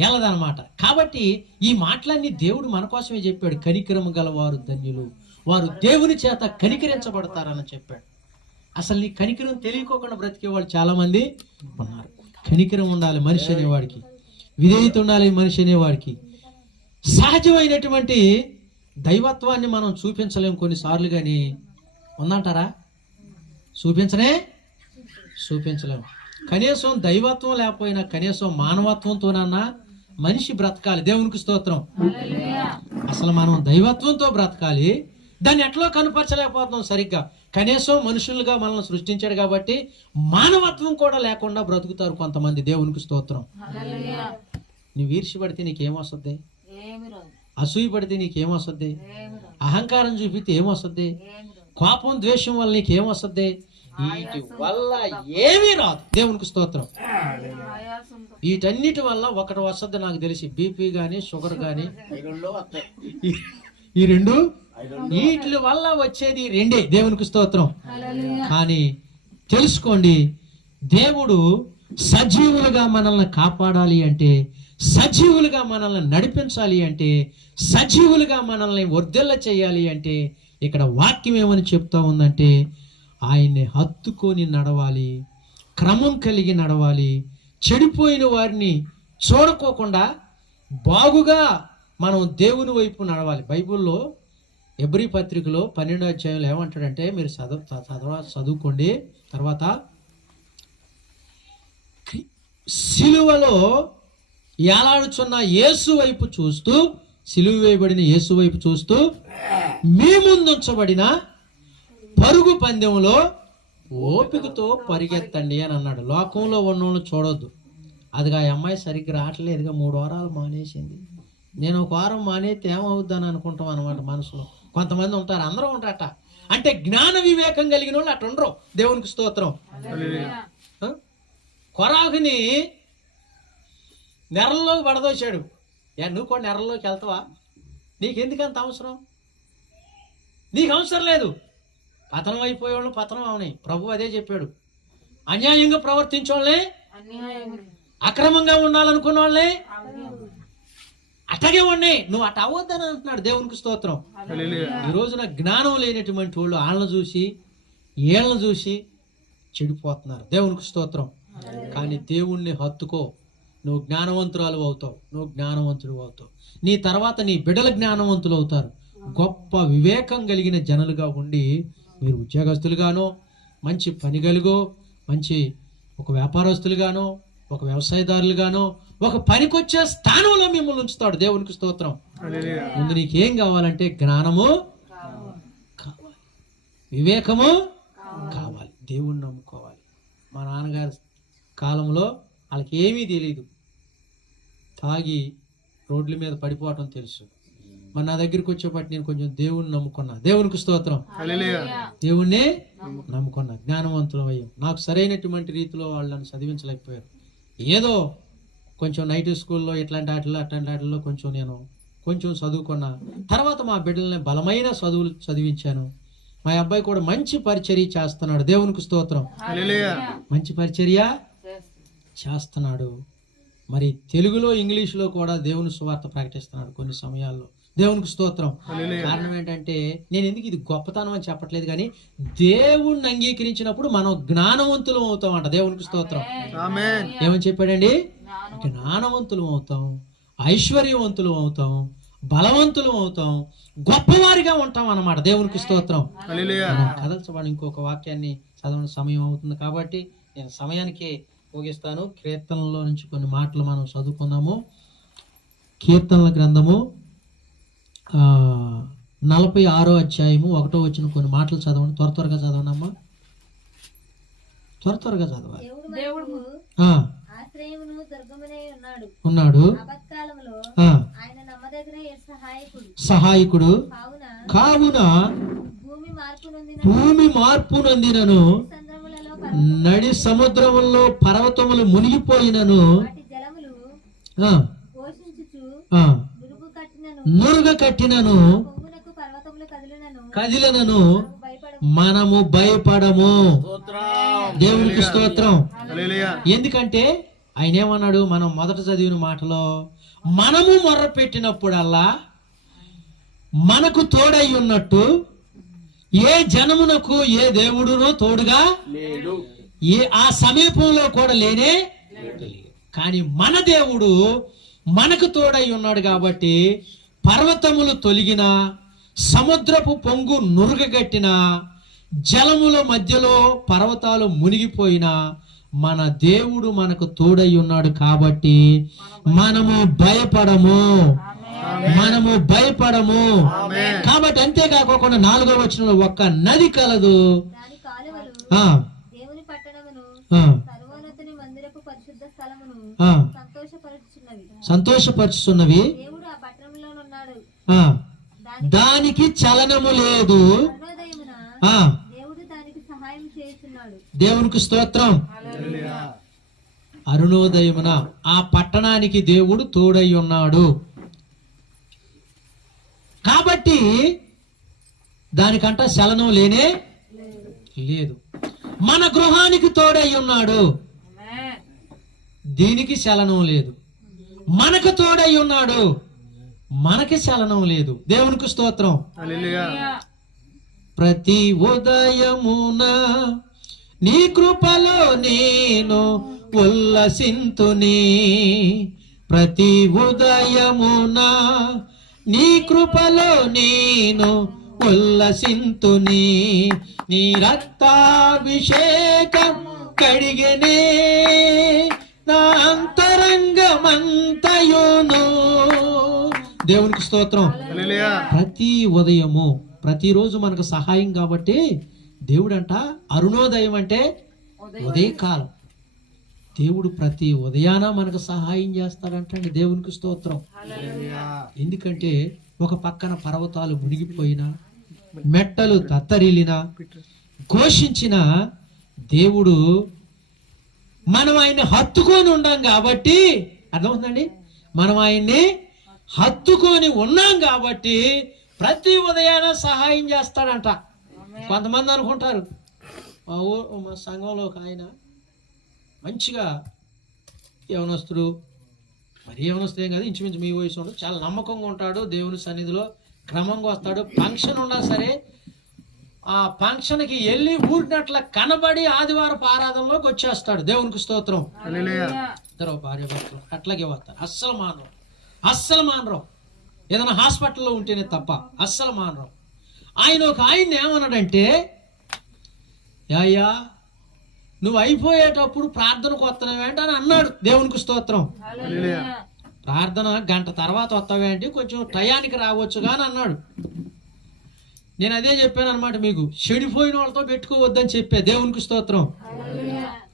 వెళ్ళదనమాట. కాబట్టి ఈ మాటలన్నీ దేవుడు మన కోసమే చెప్పాడు. కనికరము గలవారు ధన్యులు, వారు దేవుని చేత కనికరించబడతారని చెప్పాడు. అసలు నీ కనికరం తెలియకోకుండా బ్రతికే వాళ్ళు చాలా మంది ఉన్నారు. కనికరం ఉండాలి మనిషి అనేవాడికి, విధేయత ఉండాలి మనిషి అనేవాడికి. సహజమైనటువంటి దైవత్వాన్ని మనం చూపించలేము కొన్నిసార్లు, కానీ ఉందంటారా? చూపించలేము. కనీసం దైవత్వం లేకపోయినా కనీసం మానవత్వంతోనన్నా మనిషి బ్రతకాలి. దేవునికి స్తోత్రం. అసలు మనం దైవత్వంతో బ్రతకాలి. దాన్ని ఎట్లా కనపరచలేకపోతున్నాం సరిగ్గా. కనీసం మనుషులుగా మనల్ని సృష్టించాడు కాబట్టి మానవత్వం కూడా లేకుండా బ్రతుకుతారు కొంతమంది. దేవునికి స్తోత్రం. నువ్వు ఈర్ష్యపడితే నీకేమొస్తుంది? అసూయ పడితే నీకేమొస్తుంది? అహంకారం చూపితే ఏమొస్తుంది? కోపం ద్వేషం వల్ల నీకేమొస్తుంది? వీటి వల్ల ఏమీ రాదు. దేవునికి స్తోత్రం. వీటన్నిటి వల్ల ఒకటి వస్తుంది నాకు తెలిసి, బీపీ గాని షుగర్ గాని. ఈ 2 వీటి వల్ల వచ్చేది 2. దేవునికి స్తోత్రం. కానీ తెలుసుకోండి, దేవుడు సజీవులుగా మనల్ని కాపాడాలి అంటే, సజీవులుగా మనల్ని నడిపించాలి అంటే, సజీవులుగా మనల్ని వర్ధిల్ల చేయాలి అంటే, ఇక్కడ వాక్యం ఏమని చెప్తా ఉందంటే, ఆయన్ని హత్తుకొని నడవాలి, క్రమం కలిగి నడవాలి, చెడిపోయిన వారిని చూడకోకుండా బాగుగా మనం దేవుని వైపు నడవాలి. బైబిల్లో ఎబ్రీ పత్రికలో 12వ అధ్యాయంలో ఏమంటాడంటే, మీరు చదువుకోండి. తర్వాత సిలువలో ఏలాడుచున్న యేసు వైపు చూస్తూ, సిలువ వేయబడిన యేసు వైపు చూస్తూ, మీ ముందుంచబడిన పరుగు పందెంలో ఓపికతో పరిగెత్తండి అని అన్నాడు. లోకంలో ఉన్నోళ్ళు చూడొద్దు. అదిగా ఆ అమ్మాయి సరిగ్గా రావట్లేదుగా, 3 వారాలు మానేసింది. నేను 1 వారం మానేస్తే ఏమవుద్దని అనుకుంటాం అనమాట మనసులో. కొంతమంది ఉంటారు, అందరూ ఉంటారట. అంటే జ్ఞాన వివేకం కలిగిన వాళ్ళు అట్లా ఉండరు. దేవునికి స్తోత్రం. కొరాకుని నెరల్లోకి పడదోశాడు. నువ్వు కూడా నెరల్లోకి వెళ్తావా? నీకెందుకంత అవసరం? నీకు అవసరం లేదు. పతనం అయిపోయేవాళ్ళు పతనం అవనాయి. ప్రభు అదే చెప్పాడు. అన్యాయంగా ప్రవర్తించే వాళ్ళే, అక్రమంగా ఉండాలనుకున్న వాళ్ళే అట్టగే ఉన్నాయి. నువ్వు అట్ట అవ్వద్దని అంటున్నాడు. దేవునికి స్తోత్రం. ఈ రోజున జ్ఞానం లేనటువంటి వాళ్ళు వాళ్ళని చూసి వీళ్ళని చూసి చెడిపోతున్నారు. దేవునికి స్తోత్రం. కానీ దేవుణ్ణి హత్తుకో, నువ్వు జ్ఞానవంతురాలు అవుతావు, నువ్వు జ్ఞానవంతుడు అవుతావు. నీ తర్వాత నీ బిడ్డల జ్ఞానవంతులు అవుతారు. గొప్ప వివేకం కలిగిన జనులుగా ఉండి, మీరు ఉద్యోగస్తులుగానో, మంచి పని కలిగో, మంచి ఒక వ్యాపారస్తులుగానో, ఒక వ్యవసాయదారులుగానో, ఒక పనికొచ్చే స్థానంలో మిమ్మల్ని ఉంచుతాడు. దేవునికి స్తోత్రం. ముందు నీకేం కావాలంటే జ్ఞానము కావాలి, వివేకము కావాలి, దేవుణ్ణి నమ్ముకోవాలి. మా నాన్నగారి కాలంలో వాళ్ళకి ఏమీ తెలియదు, తాగి రోడ్ల మీద పడిపోవటం తెలుసు. మరి నా దగ్గరికి వచ్చేపట్టి నేను కొంచెం దేవుణ్ణి నమ్ముకున్నా. దేవునికి స్తోత్రం. దేవుణ్ణి నమ్ముకున్నా, జ్ఞానవంతులు అయ్యాం. నాకు సరైనటువంటి రీతిలో వాళ్ళని చదివించలేకపోయారు. ఏదో కొంచెం నైట్ స్కూల్లో ఇట్లాంటి వాటిల్లో కొంచెం చదువుకున్నా. తర్వాత మా బిడ్డల్ని బలమైన చదువులు చదివించాను. మా అబ్బాయి కూడా మంచి పరిచర్య చేస్తున్నాడు. దేవునికి స్తోత్రం. మంచి పరిచర్య చేస్తున్నాడు. మరి తెలుగులో ఇంగ్లీష్లో కూడా దేవుని సువార్త ప్రకటిస్తున్నాడు కొన్ని సమయాల్లో. దేవునికి స్తోత్రం. కారణం ఏంటంటే, నేను ఎందుకు ఇది గొప్పతనం అని చెప్పట్లేదు, కానీ దేవుణ్ణి అంగీకరించినప్పుడు మనం జ్ఞానవంతులం అవుతాం. దేవునికి స్తోత్రం. ఏమని చెప్పాడండి? జ్ఞానవంతులం అవుతాం, ఐశ్వర్యవంతులం అవుతాం, బలవంతులం అవుతాం, గొప్పవారిగా ఉంటాం అన్నమాట. దేవునికి స్తోత్రం. కదల్చబడి ఇంకొక వాక్యాన్ని చదవని సమయం అవుతుంది కాబట్టి నేను సమయానికి ముగిస్తాను. కీర్తనలో నుంచి కొన్ని మాటలు మనం చదువుకుందాము. కీర్తనల గ్రంథము 46వ అధ్యాయము 1వ వచనం కొన్ని మాటలు చదవండి. త్వరగా చదవండి అమ్మా. త్వరగా చదవాలి. దేవుడు ఆ, ఆశ్రయమును దుర్గమునై ఉన్నాడు. ఆపత్కాలములో ఆ, ఆయన నమ్మదగిన సహాయకుడు సహాయకుడు కావున కావున భూమి మార్పు నొందినను సంద్రములలో నడి సముద్రములో పర్వతములు మునిగిపోయినను వాటి జలములు ఆ, పోషించుచు ఆ, నురుగు కట్టినను నురుగ కట్టినను పొంగునకు పర్వతములు కదిలినను కదిలనను భయపడము. మనము భయపడము. స్తోత్రం. దేవునికి స్తోత్రం. హల్లెలూయా. ఎందుకంటే ఆయన ఏమన్నాడు? మనం మొదట చదివిన మాటలో మనము మొర్ర పెట్టినప్పుడల్లా మనకు తోడై ఉన్నట్టు ఏ జనమునకు ఏ దేవుడునో తోడుగా లేడు. ఆ సమీపంలో కూడా లేనే. కానీ మన దేవుడు మనకు తోడై ఉన్నాడు కాబట్టి పర్వతములు తొలగిన, సముద్రపు పొంగు నురుగగట్టిన, జలముల మధ్యలో పర్వతాలు మునిగిపోయినా మన దేవుడు మనకు తోడై ఉన్నాడు కాబట్టి మనము భయపడము. మనము భయపడము. కాబట్టి అంతేకాకుండా 4వ వచనంలో ఒక్క నది కలదు. దాని కాలువలు ఆ, దేవుని పట్టణమును ఆ, సర్వోన్నతుని మందిరపు పరిశుద్ధ స్థలమును ఆ, సంతోషపరుచుచున్నవి. సంతోషపరుచుతున్నవి. దేవుడు ఆ పట్టణంలోనున్నాడు. ఆ, దాని దానికి చలనము లేదు. అరుణోదయమున ఆ, దేవుడు దానికి సహాయం చేస్తున్నాడు. దేవునికి స్తోత్రం. అరుణోదయమున ఆ పట్టణానికి దేవుడు తోడై ఉన్నాడు కాబట్టి దానికంట చలనం లేనే లేదు. మన గృహానికి తోడై ఉన్నాడు, దీనికి చలనం లేదు. మనకు తోడై ఉన్నాడు, మనకి చలనం లేదు. దేవునికి స్తోత్రం. హల్లెలూయా. ప్రతి ఉదయమున నీ కృపలో నేను ఉల్లసింతుని. ప్రతి ఉదయమున నీ కృపలో నేను ఉల్లసింతుని. నీ రక్తాభిషేకం కడిగనే నా అంతరంగమంతయును. దేవునికి స్తోత్రం. హల్లెలూయా. ప్రతి ఉదయము ప్రతిరోజు మనకు సహాయం కాబట్టి దేవుడంట అరుణోదయం అంటే ఉదయకాలం. దేవుడు ప్రతి ఉదయాన మనకు సహాయం చేస్తాడంటండి. దేవునికి స్తోత్రం. ఎందుకంటే ఒక పక్కన పర్వతాలు మునిగిపోయినా, మెట్టలు తత్తరిల్లినా, ఘోషించిన దేవుడు మనం ఆయన్ని హత్తుకొని ఉన్నాం కాబట్టి, అర్థమవుతుందండి, మనం ఆయన్ని హత్తుకొని ఉన్నాం కాబట్టి ప్రతి ఉదయాన సహాయం చేస్తాడంట. కొంతమంది అనుకుంటారు, మా సంఘంలో ఒక ఆయన మంచిగా యవనస్తుడు, మరి యవనస్తుడు ఏం కాదు, ఇంచుమించు మీ వయసు ఉండదు, చాలా నమ్మకంగా ఉంటాడు, దేవుని సన్నిధిలో క్రమంగా వస్తాడు. ఫంక్షన్ ఉన్నా సరే ఆ ఫంక్షన్కి వెళ్ళి ఊరినట్ల కనబడి ఆదివారపు ఆరాధనలోకి వచ్చేస్తాడు. దేవునికి స్తోత్రం. ఇద్దరు భార్య భర్తలు అట్లాగే వస్తారు. అస్సలు మానరావు. ఏదైనా హాస్పిటల్లో ఉంటేనే తప్ప అస్సలు మానరావు. ఆయన ఏమన్నాడంటే, అయ్యా నువ్వు అయిపోయేటప్పుడు ప్రార్థనకు వస్తున్నావేంటి అని అన్నాడు. దేవునికి స్తోత్రం. ప్రార్థన గంట తర్వాత వస్తావేంటి, కొంచెం టయానికి రావచ్చుగా అని అన్నాడు. నేను అదే చెప్పాను అనమాట, మీకు చెడిపోయిన వాళ్ళతో పెట్టుకోవద్దని చెప్పా. దేవునికి స్తోత్రం.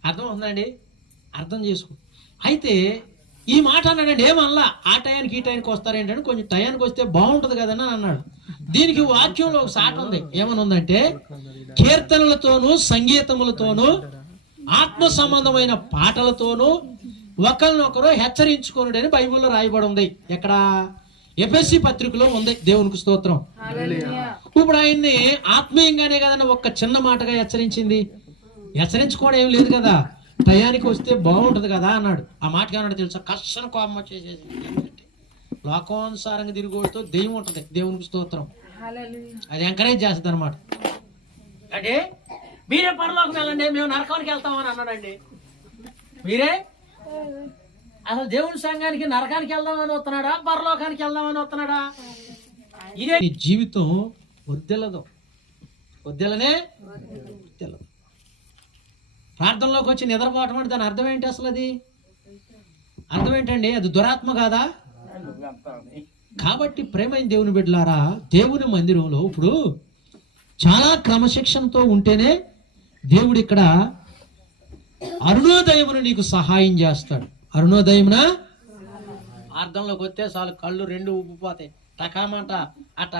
అర్థం ఉందండి, అర్థం చేసుకో. అయితే ఈ మాట అన్నాడండి, ఏమల్లా ఆ టయానికి ఈ టయానికి వస్తారేంటంటే కొంచెం టయానికి వస్తే బాగుంటుంది కదని అన్నాడు. దీనికి వాక్యంలో ఒక సాట ఉంది. ఏమని ఉందంటే, కీర్తనలతోనూ సంగీతములతోనూ ఆత్మ సంబంధమైన పాటలతోనూ ఒకరినొకరు హెచ్చరించుకోనుడు అని బైబిల్లో రాయబడి ఉంది. ఎక్కడ? ఎఫెసీ పత్రికలో ఉంది. దేవునికి స్తోత్రం. ఇప్పుడు ఆయన్ని ఆత్మీయంగానే కదండి ఒక్క చిన్న మాటగా హెచ్చరించింది. హెచ్చరించుకోవడం ఏం లేదు కదా, టయానికి వస్తే బాగుంటది కదా అన్నాడు. ఆ మాటకి అన్నాడు తెలుసా, కష్టం కోపం వచ్చేసేసి లోకానుసారంగా తిరిగోడుతో దెయ్యం ఉంటది. దేవునికి స్తోత్రం. అది ఎంకరేజ్ చేస్తుంది అనమాట. అంటే మీరే పరలోకం వెళ్ళండి, మేము నరకానికి వెళ్తామని అన్నాడండి. మీరే అసలు దేవుని సంఘానికి నరకానికి వెళ్దామని వస్తున్నాడా, పరలోకానికి వెళ్దామని వస్తున్నాడా? ఇదే నీ జీవితం వద్దెలదు, వద్దెలనే వద్దెలదు. ప్రార్థనలోకి వచ్చి నిద్రపోవటం అంటే దాని అర్థం ఏంటి? అసలు అది అర్థం ఏంటండి? అది దురాత్మ కాదా? కాబట్టి ప్రేమైన దేవుని బిడ్డలారా, దేవుని మందిరంలో ఇప్పుడు చాలా క్రమశిక్షణతో ఉంటేనే దేవుడు ఇక్కడ అరుణోదయమున నీకు సహాయం చేస్తాడు. అరుణోదయమున అర్థంలోకి వస్తే చాలు కళ్ళు రెండు ఉబ్బిపోతాయి, టకామంట అట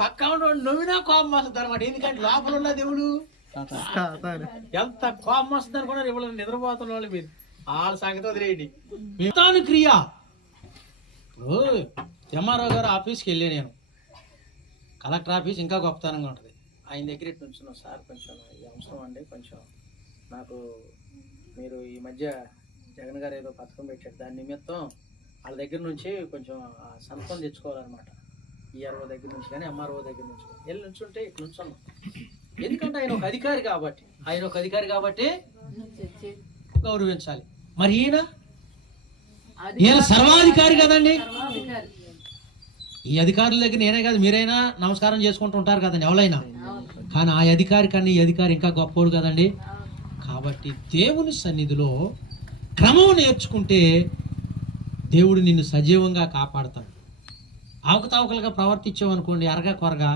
పక్క నువ్వునా కోపం వస్తుంది అనమాట. ఎందుకంటే లోపల ఉన్న దేవుడు ఎంత కోపం వస్తుంది అనుకున్నారు. ఇప్పుడు నిద్రపోతున్న వాళ్ళు మీరు వాళ్ళ సంగతి వదిలేయండి. మిగతాను క్రియ. ఇప్పుడు ఎంఆర్ఓ గారు ఆఫీస్కి వెళ్ళి నేను కలెక్టర్ ఆఫీస్ ఇంకా గొప్పతనంగా ఉంటుంది. ఆయన దగ్గర ఇటు నుంచున్నాం, సార్ కొంచెం ఈ అవసరం అండి, కొంచెం నాకు మీరు ఈ మధ్య జగన్ గారు ఏదో పథకం పెట్టాడు, దాని నిమిత్తం వాళ్ళ దగ్గర నుంచి కొంచెం సంతకం తెచ్చుకోవాలన్నమాట. ఈఆర్ఓ దగ్గర నుంచి కానీ ఎంఆర్ఓ దగ్గర నుంచి వెళ్ళి నుంచుంటే ఇటు నుంచున్నాం. ఎందుకంటే ఆయన ఒక అధికారి కాబట్టి గౌరవించాలి. మరి ఈయన సర్వాధికారి కదండి. ఈ అధికారుల దగ్గర నేనే కాదు మీరైనా నమస్కారం చేసుకుంటూ ఉంటారు కదండి ఎవరైనా. కానీ ఆ అధికారి కన్నా ఈ అధికారి ఇంకా గొప్పోడు కదండి. కాబట్టి దేవుని సన్నిధిలో క్రమం నేర్చుకుంటే దేవుడు నిన్ను సజీవంగా కాపాడుతాడు. అవకతవకలుగా ప్రవర్తించామనుకోండి అరగా కొరగా,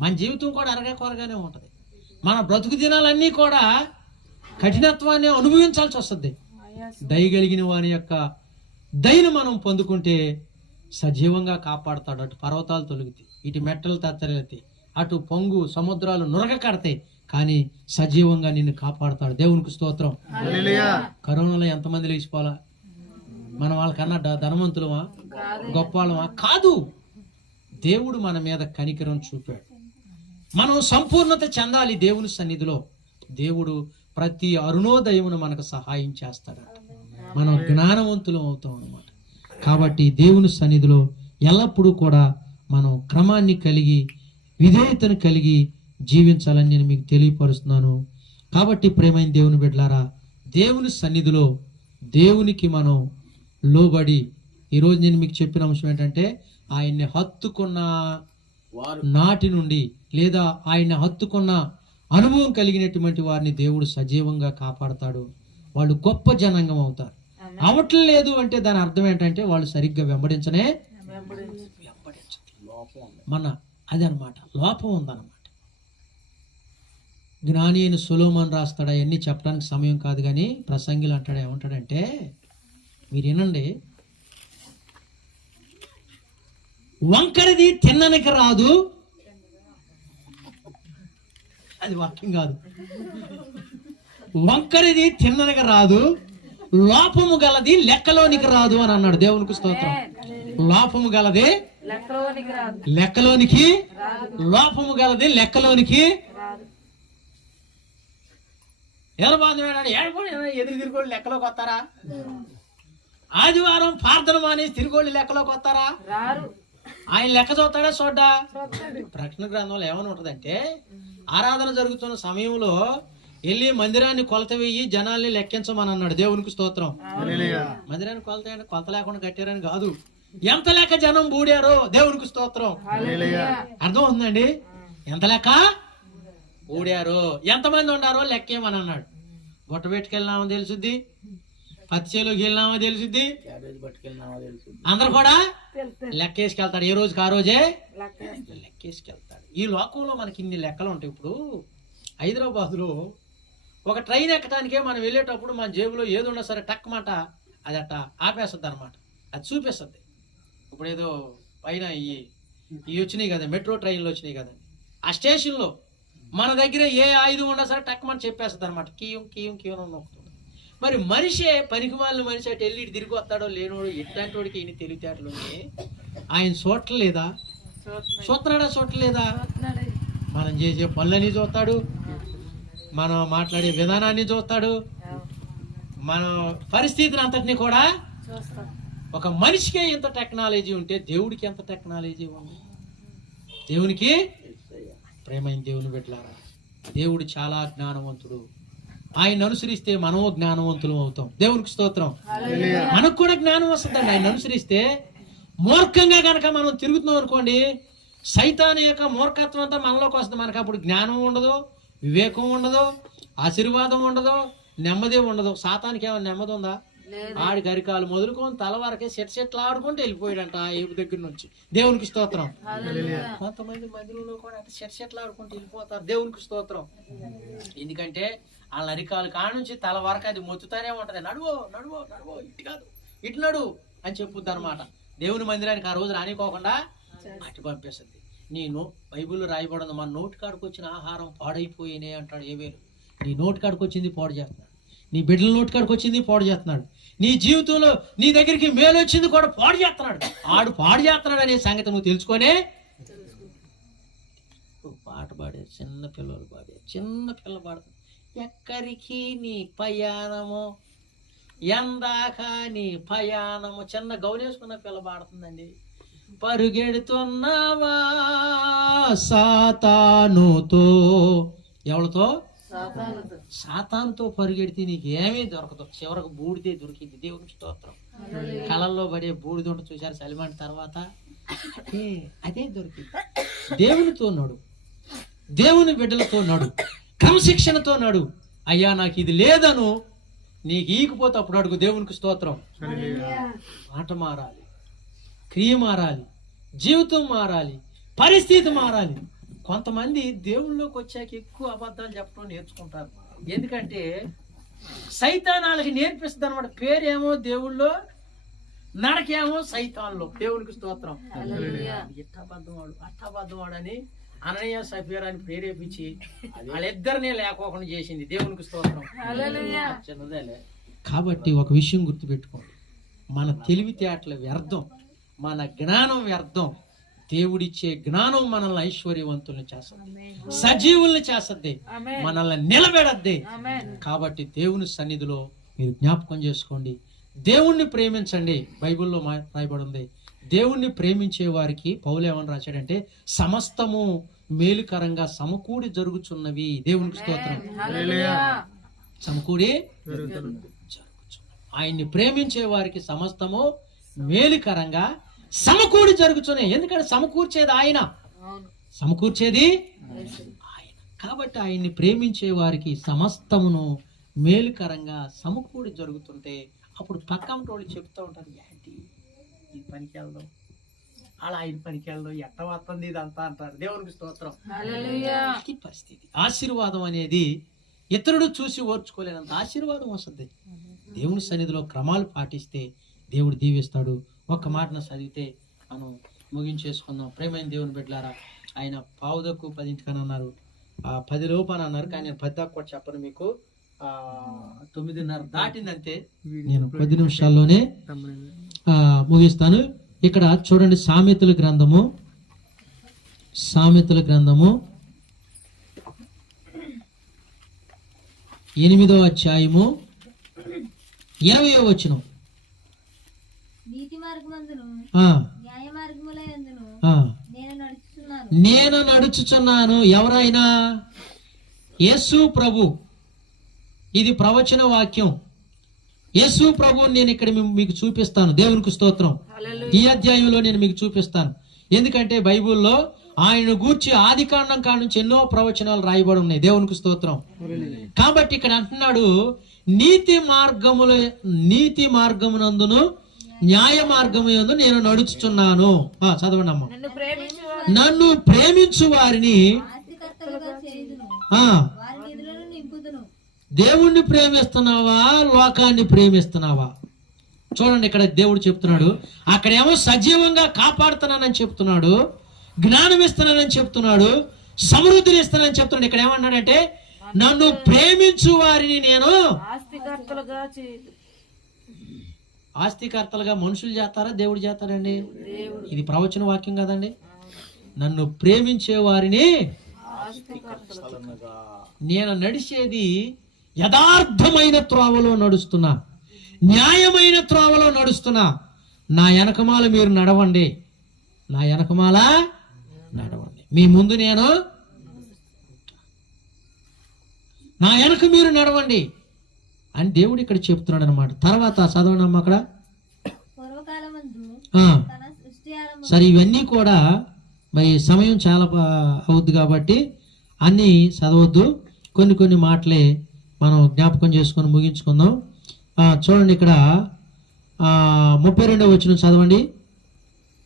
మన జీవితం కూడా అరగా కొరగానే ఉంటుంది. మన బ్రతుకు దినాలన్నీ కూడా కఠినత్వాన్ని అనుభవించాల్సి వస్తుంది. దయగలిగిన వాని యొక్క దయను మనం పొందుకుంటే సజీవంగా కాపాడుతాడు. అటు పర్వతాలు తొలుగుతాయి, ఇటు మెట్టలు తత్తరెత్తాయి, అటు పొంగు సముద్రాలు నురగ కడతాయి, కానీ సజీవంగా నిన్ను కాపాడుతాడు. దేవునికి స్తోత్రం. కరోనాలో ఎంతమంది లేచిపోవాలా? మనం వాళ్ళకన్నా ధనవంతులమా గొప్ప వాళ్ళమా? కాదు. దేవుడు మన మీద కనికరం చూపాడు. మనం సంపూర్ణత చెందాలి దేవుని సన్నిధిలో. దేవుడు ప్రతి అరుణోదయమును మనకు సహాయం చేస్తాడట. మనం జ్ఞానవంతులం అవుతాం అన్నమాట. కాబట్టి దేవుని సన్నిధిలో ఎల్లప్పుడూ కూడా మనం క్రమాన్ని కలిగి విధేయతను కలిగి జీవించాలని నేను మీకు తెలియపరుస్తున్నాను. కాబట్టి ప్రేమైన దేవుని బిడ్డలారా, దేవుని సన్నిధిలో దేవునికి మనం లోబడి, ఈరోజు నేను మీకు చెప్పిన అంశం ఏంటంటే ఆయన్ని హత్తుకున్న నాటి నుండి లేదా ఆయన్ని హత్తుకున్న అనుభవం కలిగినటువంటి వారిని దేవుడు సజీవంగా కాపాడతాడు. వాళ్ళు గొప్ప జనాంగం అవుతారు. అవట్లేదు అంటే దాని అర్థం ఏంటంటే వాళ్ళు సరిగ్గా వెంబడించనే మన అది అనమాట, లోపం ఉందన్నమాట. జ్ఞాని అయిన సొలొమోను రాస్తాడు. అవన్నీ చెప్పడానికి సమయం కాదు, కానీ ప్రసంగిలు అంటాడు, ఏమంటాడంటే మీరు వినండి, వంకరది తిన్ననికి రాదు, అది వాక్యం కాదు, వంకరది తిన్ననికి రాదు, లోపము గలది లెక్కలోనికి రాదు అని అన్నాడు. దేవునికి స్తోత్రం. లోపము గలది లెక్కలోనికి, లోపము గలది లెక్కలోనికి. ఎవరు బాధపడాడు? ఎదురు తిరుగుళ్ళు లెక్కలోకి వస్తారా? ఆదివారం ప్రార్థన మానేసి తిరుగుళ్ళు లెక్కలోకి వస్తారా? ఆయన లెక్క చూస్తాడా చూడ్డా? ప్రకటన గ్రంథంలో ఏమని ఉంటదంటే, ఆరాధన జరుగుతున్న సమయంలో వెళ్ళి మందిరాన్ని కొలత వేయి జనాల్ని లెక్కించమని అన్నాడు. దేవునికి స్తోత్రం. మందిరాన్ని కొలత అంటే కొలత లేకుండా కట్టారని కాదు, ఎంత లెక్క జనం బూడారో. దేవునికి స్తోత్రం. అర్థం అవుతుందండి? ఎంత లెక్క ఊడారో, ఎంతమంది ఉన్నారో లెక్కేమని అన్నాడు. బొట్ట పెట్టుకెళ్ళినామో తెలుసుద్ది, పచ్చిలోకి వెళ్ళినామో తెలుసుద్ది, అందరు కూడా లెక్కేసుకెళ్తాడు. ఏ రోజుకి ఆ రోజే లెక్కేసుకెళ్తాడు. ఈ లోకంలో మనకి ఇన్ని లెక్కలు ఉంటాయి. ఇప్పుడు హైదరాబాద్లో ఒక ట్రైన్ ఎక్కడానికే మనం వెళ్ళేటప్పుడు మన జేబులో ఏది ఉన్నా సరే టక్మాట అది అట్ట ఆపేస్తుంది అనమాట. అది చూపిస్తుంది. ఇప్పుడు ఏదో పైన ఇవి వచ్చినాయి కదా, మెట్రో ట్రైన్లు వచ్చినాయి కదా, ఆ స్టేషన్లో మన దగ్గర ఏ ఆయుధం ఉన్నా సరే టక్మని చెప్పేస్తుంది అనమాట. కీయం కీయం కీయం నొక్కుతుంది. మరి మనిషే పనికి వాళ్ళ మనిషి అటు వెళ్ళి తిరిగి వస్తాడో లేనోడు, ఎట్లాంటి వాడికి ఈయన తెలివితేటలు ఉంటే ఆయన చూడలేదా? చూస్తున్నాడా? చూడలేదా? మనం చేసే పనులని చూస్తాడు, మనం మాట్లాడే విధానాన్ని చూస్తాడు, మన పరిస్థితిని అంతటినీ కూడా. ఒక మనిషికే ఇంత టెక్నాలజీ ఉంటే దేవుడికి ఎంత టెక్నాలజీ ఉంది? దేవునికి ప్రేమైన దేవుని బిడ్డలారా, దేవుడు చాలా జ్ఞానవంతుడు. ఆయన అనుసరిస్తే మనము జ్ఞానవంతులు అవుతాం. దేవునికి స్తోత్రం. మనకు కూడా జ్ఞానం వస్తుందండి ఆయన అనుసరిస్తే. మూర్ఖంగా కనుక మనం తిరుగుతున్నాం అనుకోండి, సైతాను యొక్క మూర్ఖత్వం అంతా మనలోకి వస్తుంది. మనకు అప్పుడు జ్ఞానం ఉండదు, వివేకం ఉండదు, ఆశీర్వాదం ఉండదు, నెమ్మది ఉండదు. సాతానికి ఏమైనా నెమ్మది ఉందా? ఆడికి అరికాలు మొదలుకొని తల వరకే సెట్లు ఆడుకుంటూ వెళ్ళిపోయాడంట ఆ ఏపు దగ్గర నుంచి. దేవునికి స్తోత్రం. కొంతమంది మందిరంలో కూడా అట్లా సెట్లు ఆడుకుంటూ వెళ్ళిపోతారు. దేవునికి స్తోత్రం. ఎందుకంటే వాళ్ళ అరికాలు కాడ నుంచి తల వరకు అది మొత్తుతానే ఉంటది. నడువో నడువో నడువో, ఇటు కాదు ఇటు నడు అని చెప్పుద్ది అనమాట. దేవుని మందిరానికి ఆ రోజు రానికోకుండా అటు పంపిస్తుంది. నేను బైబిల్లో రాయబడింది, మన నోటి కాడికి వచ్చిన ఆహారం పాడైపోయినే అంటాడు ఏవేలు. నీ నోటి కాడికి వచ్చింది పాడు చేస్తున్నాడు, నీ బిడ్డల నోటి కాడికి వచ్చింది పాడు చేస్తున్నాడు, నీ జీవితంలో నీ దగ్గరికి మేలు వచ్చింది కూడా పాడు చేస్తున్నాడు. ఆడు పాడు చేస్తున్నాడు అనే సంగతి నువ్వు తెలుసుకొనే పాట పాడే చిన్న పిల్లలు చిన్న పిల్ల పాడుతుంది. ఎక్కడికి నీ ప్రయాణము, ఎందాక నీ ప్రయాణము. చిన్న గౌలేసుకున్న పిల్ల పాడుతుందండి. పరుగెడుతున్నావా సాతానుతో. ఎవరితో? సాతానుతో పరుగెడితే నీకు ఏమీ దొరకదు, చివరకు బూడిదే దొరికింది. దేవునికి స్తోత్రం. కళల్లో పడే బూడిద ఉంటే చూశారు సలిమంట తర్వాత, అదే దొరికింది. దేవునితో నడు, దేవుని బిడ్డలతో నడు, క్రమశిక్షణతో నడు. అయ్యా నాకు ఇది లేదను నీకు ఈకపోతే అప్పుడు అడుగు. దేవునికి స్తోత్రం. మాట మారాలి, క్రియ మారాలి, జీవితం మారాలి, పరిస్థితి మారాలి. కొంతమంది దేవుళ్ళలోకి వచ్చాక ఎక్కువ అబద్ధాలు చెప్పడం నేర్చుకుంటారు. ఎందుకంటే సైతాన్ వాళ్ళకి నేర్పిస్తుంది అనమాట. పేరేమో దేవుళ్ళో, నడకేమో సైతాన్లో. దేవునికి స్తోత్రం. అట్టబద్ధం వాడు అని అననీయ సఫీరా అని ప్రేరేపించి వాళ్ళిద్దరినే లేకోకుండా చేసింది. దేవునికి స్తోత్రం. చిన్నదేలే. కాబట్టి ఒక విషయం గుర్తుపెట్టుకోండి, మన తెలివితేటలు వ్యర్థం, మన జ్ఞానం వ్యర్థం. దేవుడిచ్చే జ్ఞానం మనల్ని ఐశ్వర్యవంతుల్ని చేస్తుంది, సజీవుల్ని చేస్తుంది, మనల్ని నిలబెడద్ది. కాబట్టి దేవుని సన్నిధిలో మీరు జ్ఞాపకం చేసుకోండి, దేవుణ్ణి ప్రేమించండి. బైబిల్లో రాయబడి ఉంది, దేవుణ్ణి ప్రేమించే వారికి పౌలు ఏమని రాశాడంటే సమస్తము మేలుకరంగా సమకూడి జరుగుచున్నవి. దేవునికి స్తోత్రం. సమకూడి జరుగుచున్నవి. ఆయన్ని ప్రేమించే వారికి సమస్తము మేలుకరంగా సమకూడి జరుగుతున్నాయి. ఎందుకంటే సమకూర్చేది ఆయన, సమకూర్చేది ఆయన. కాబట్టి ఆయన్ని ప్రేమించే వారికి సమస్తమును మేలుకరంగా సమకూడి జరుగుతుంటే అప్పుడు పక్కన వాళ్ళు చెప్తూ ఉంటారు, ఏంటి ఈ పనికి వెళ్దాం, అలా ఆయన పనికి వెళ్దాం, ఎట్ట వస్తుంది ఇదంతా అంటారు. దేవునికి స్తోత్రం. ఈ పరిస్థితి ఆశీర్వాదం అనేది ఇతరుడు చూసి ఓర్చుకోలేనంత ఆశీర్వాదం వస్తుంది. దేవుని సన్నిధిలో క్రమాలు పాటిస్తే దేవుడు దీవిస్తాడు. ఒక్క మాటను చదివితే మనం ముగించేసుకుందాం. ప్రేమైన దేవుని బిడ్డలారా, ఆయన 9:10 అన్నారు, 10 లోపు అని అన్నారు. కానీ నేను 10 దాకా కూడా చెప్పను మీకు. 9:30 దాటిందంతే. నేను 10 నిమిషాల్లోనే ముగిస్తాను. ఇక్కడ చూడండి, సామెతల గ్రంథము 8వ అధ్యాయము 20వ వచనం. నీతి మార్గమందును న్యాయ మార్గములందును నేను నడుచుచున్నాను. ఎవరైనా? యేసు ప్రభు. ఇది ప్రవచన వాక్యం. యేసు ప్రభు నేను ఇక్కడ మీకు చూపిస్తాను. దేవునికి స్తోత్రం. ఈ అధ్యాయంలో నేను మీకు చూపిస్తాను. ఎందుకంటే బైబిల్లో ఆయన గూర్చి ఆదికాండం కాడ నుంచి ఎన్నో ప్రవచనాలు రాయబడి ఉన్నాయి. దేవునికి స్తోత్రం. కాబట్టి ఇక్కడ అంటున్నాడు, నీతి మార్గమునందును న్యాయ మార్గమునందు నేను నడుచుచున్నాను. చదవండి అమ్మ. నన్ను ప్రేమించు వారిని దేవుణ్ణి ప్రేమిస్తున్నావా, లోకాన్ని ప్రేమిస్తున్నావా? చూడండి, ఇక్కడ దేవుడు చెప్తున్నాడు, అక్కడేమో సజీవంగా కాపాడుతున్నానని చెప్తున్నాడు, జ్ఞానం ఇస్తున్నానని చెప్తున్నాడు, సమృద్ధిని ఇస్తున్నానని చెప్తున్నాడు. ఇక్కడ ఏమన్నాడంటే నన్ను ప్రేమించు వారిని నేను ఆస్తికర్తలుగా మనుషులు చేస్తారా, దేవుడు చేస్తాడండి? ఇది ప్రవచన వాక్యం కదండి. నన్ను ప్రేమించే వారిని నేను నడిచేది యథార్థమైన త్రోవలో నడుస్తున్నా, న్యాయమైన త్రోవలో నడుస్తున్నా. నా వెనకమాల మీరు నడవండి, నా వెనకమాల నడవండి. మీ ముందు నేను, నా వెనక మీరు నడవండి అని దేవుడు ఇక్కడ చెప్తున్నాడు అనమాట. తర్వాత చదవనమ్మా అక్కడ. సరే, ఇవన్నీ కూడా మరి సమయం చాలా అవుద్ది కాబట్టి అన్నీ చదవద్దు. కొన్ని మాటలే మనం జ్ఞాపకం చేసుకొని ముగించుకుందాం. చూడండి ఇక్కడ 32వ వచనం చదవండి.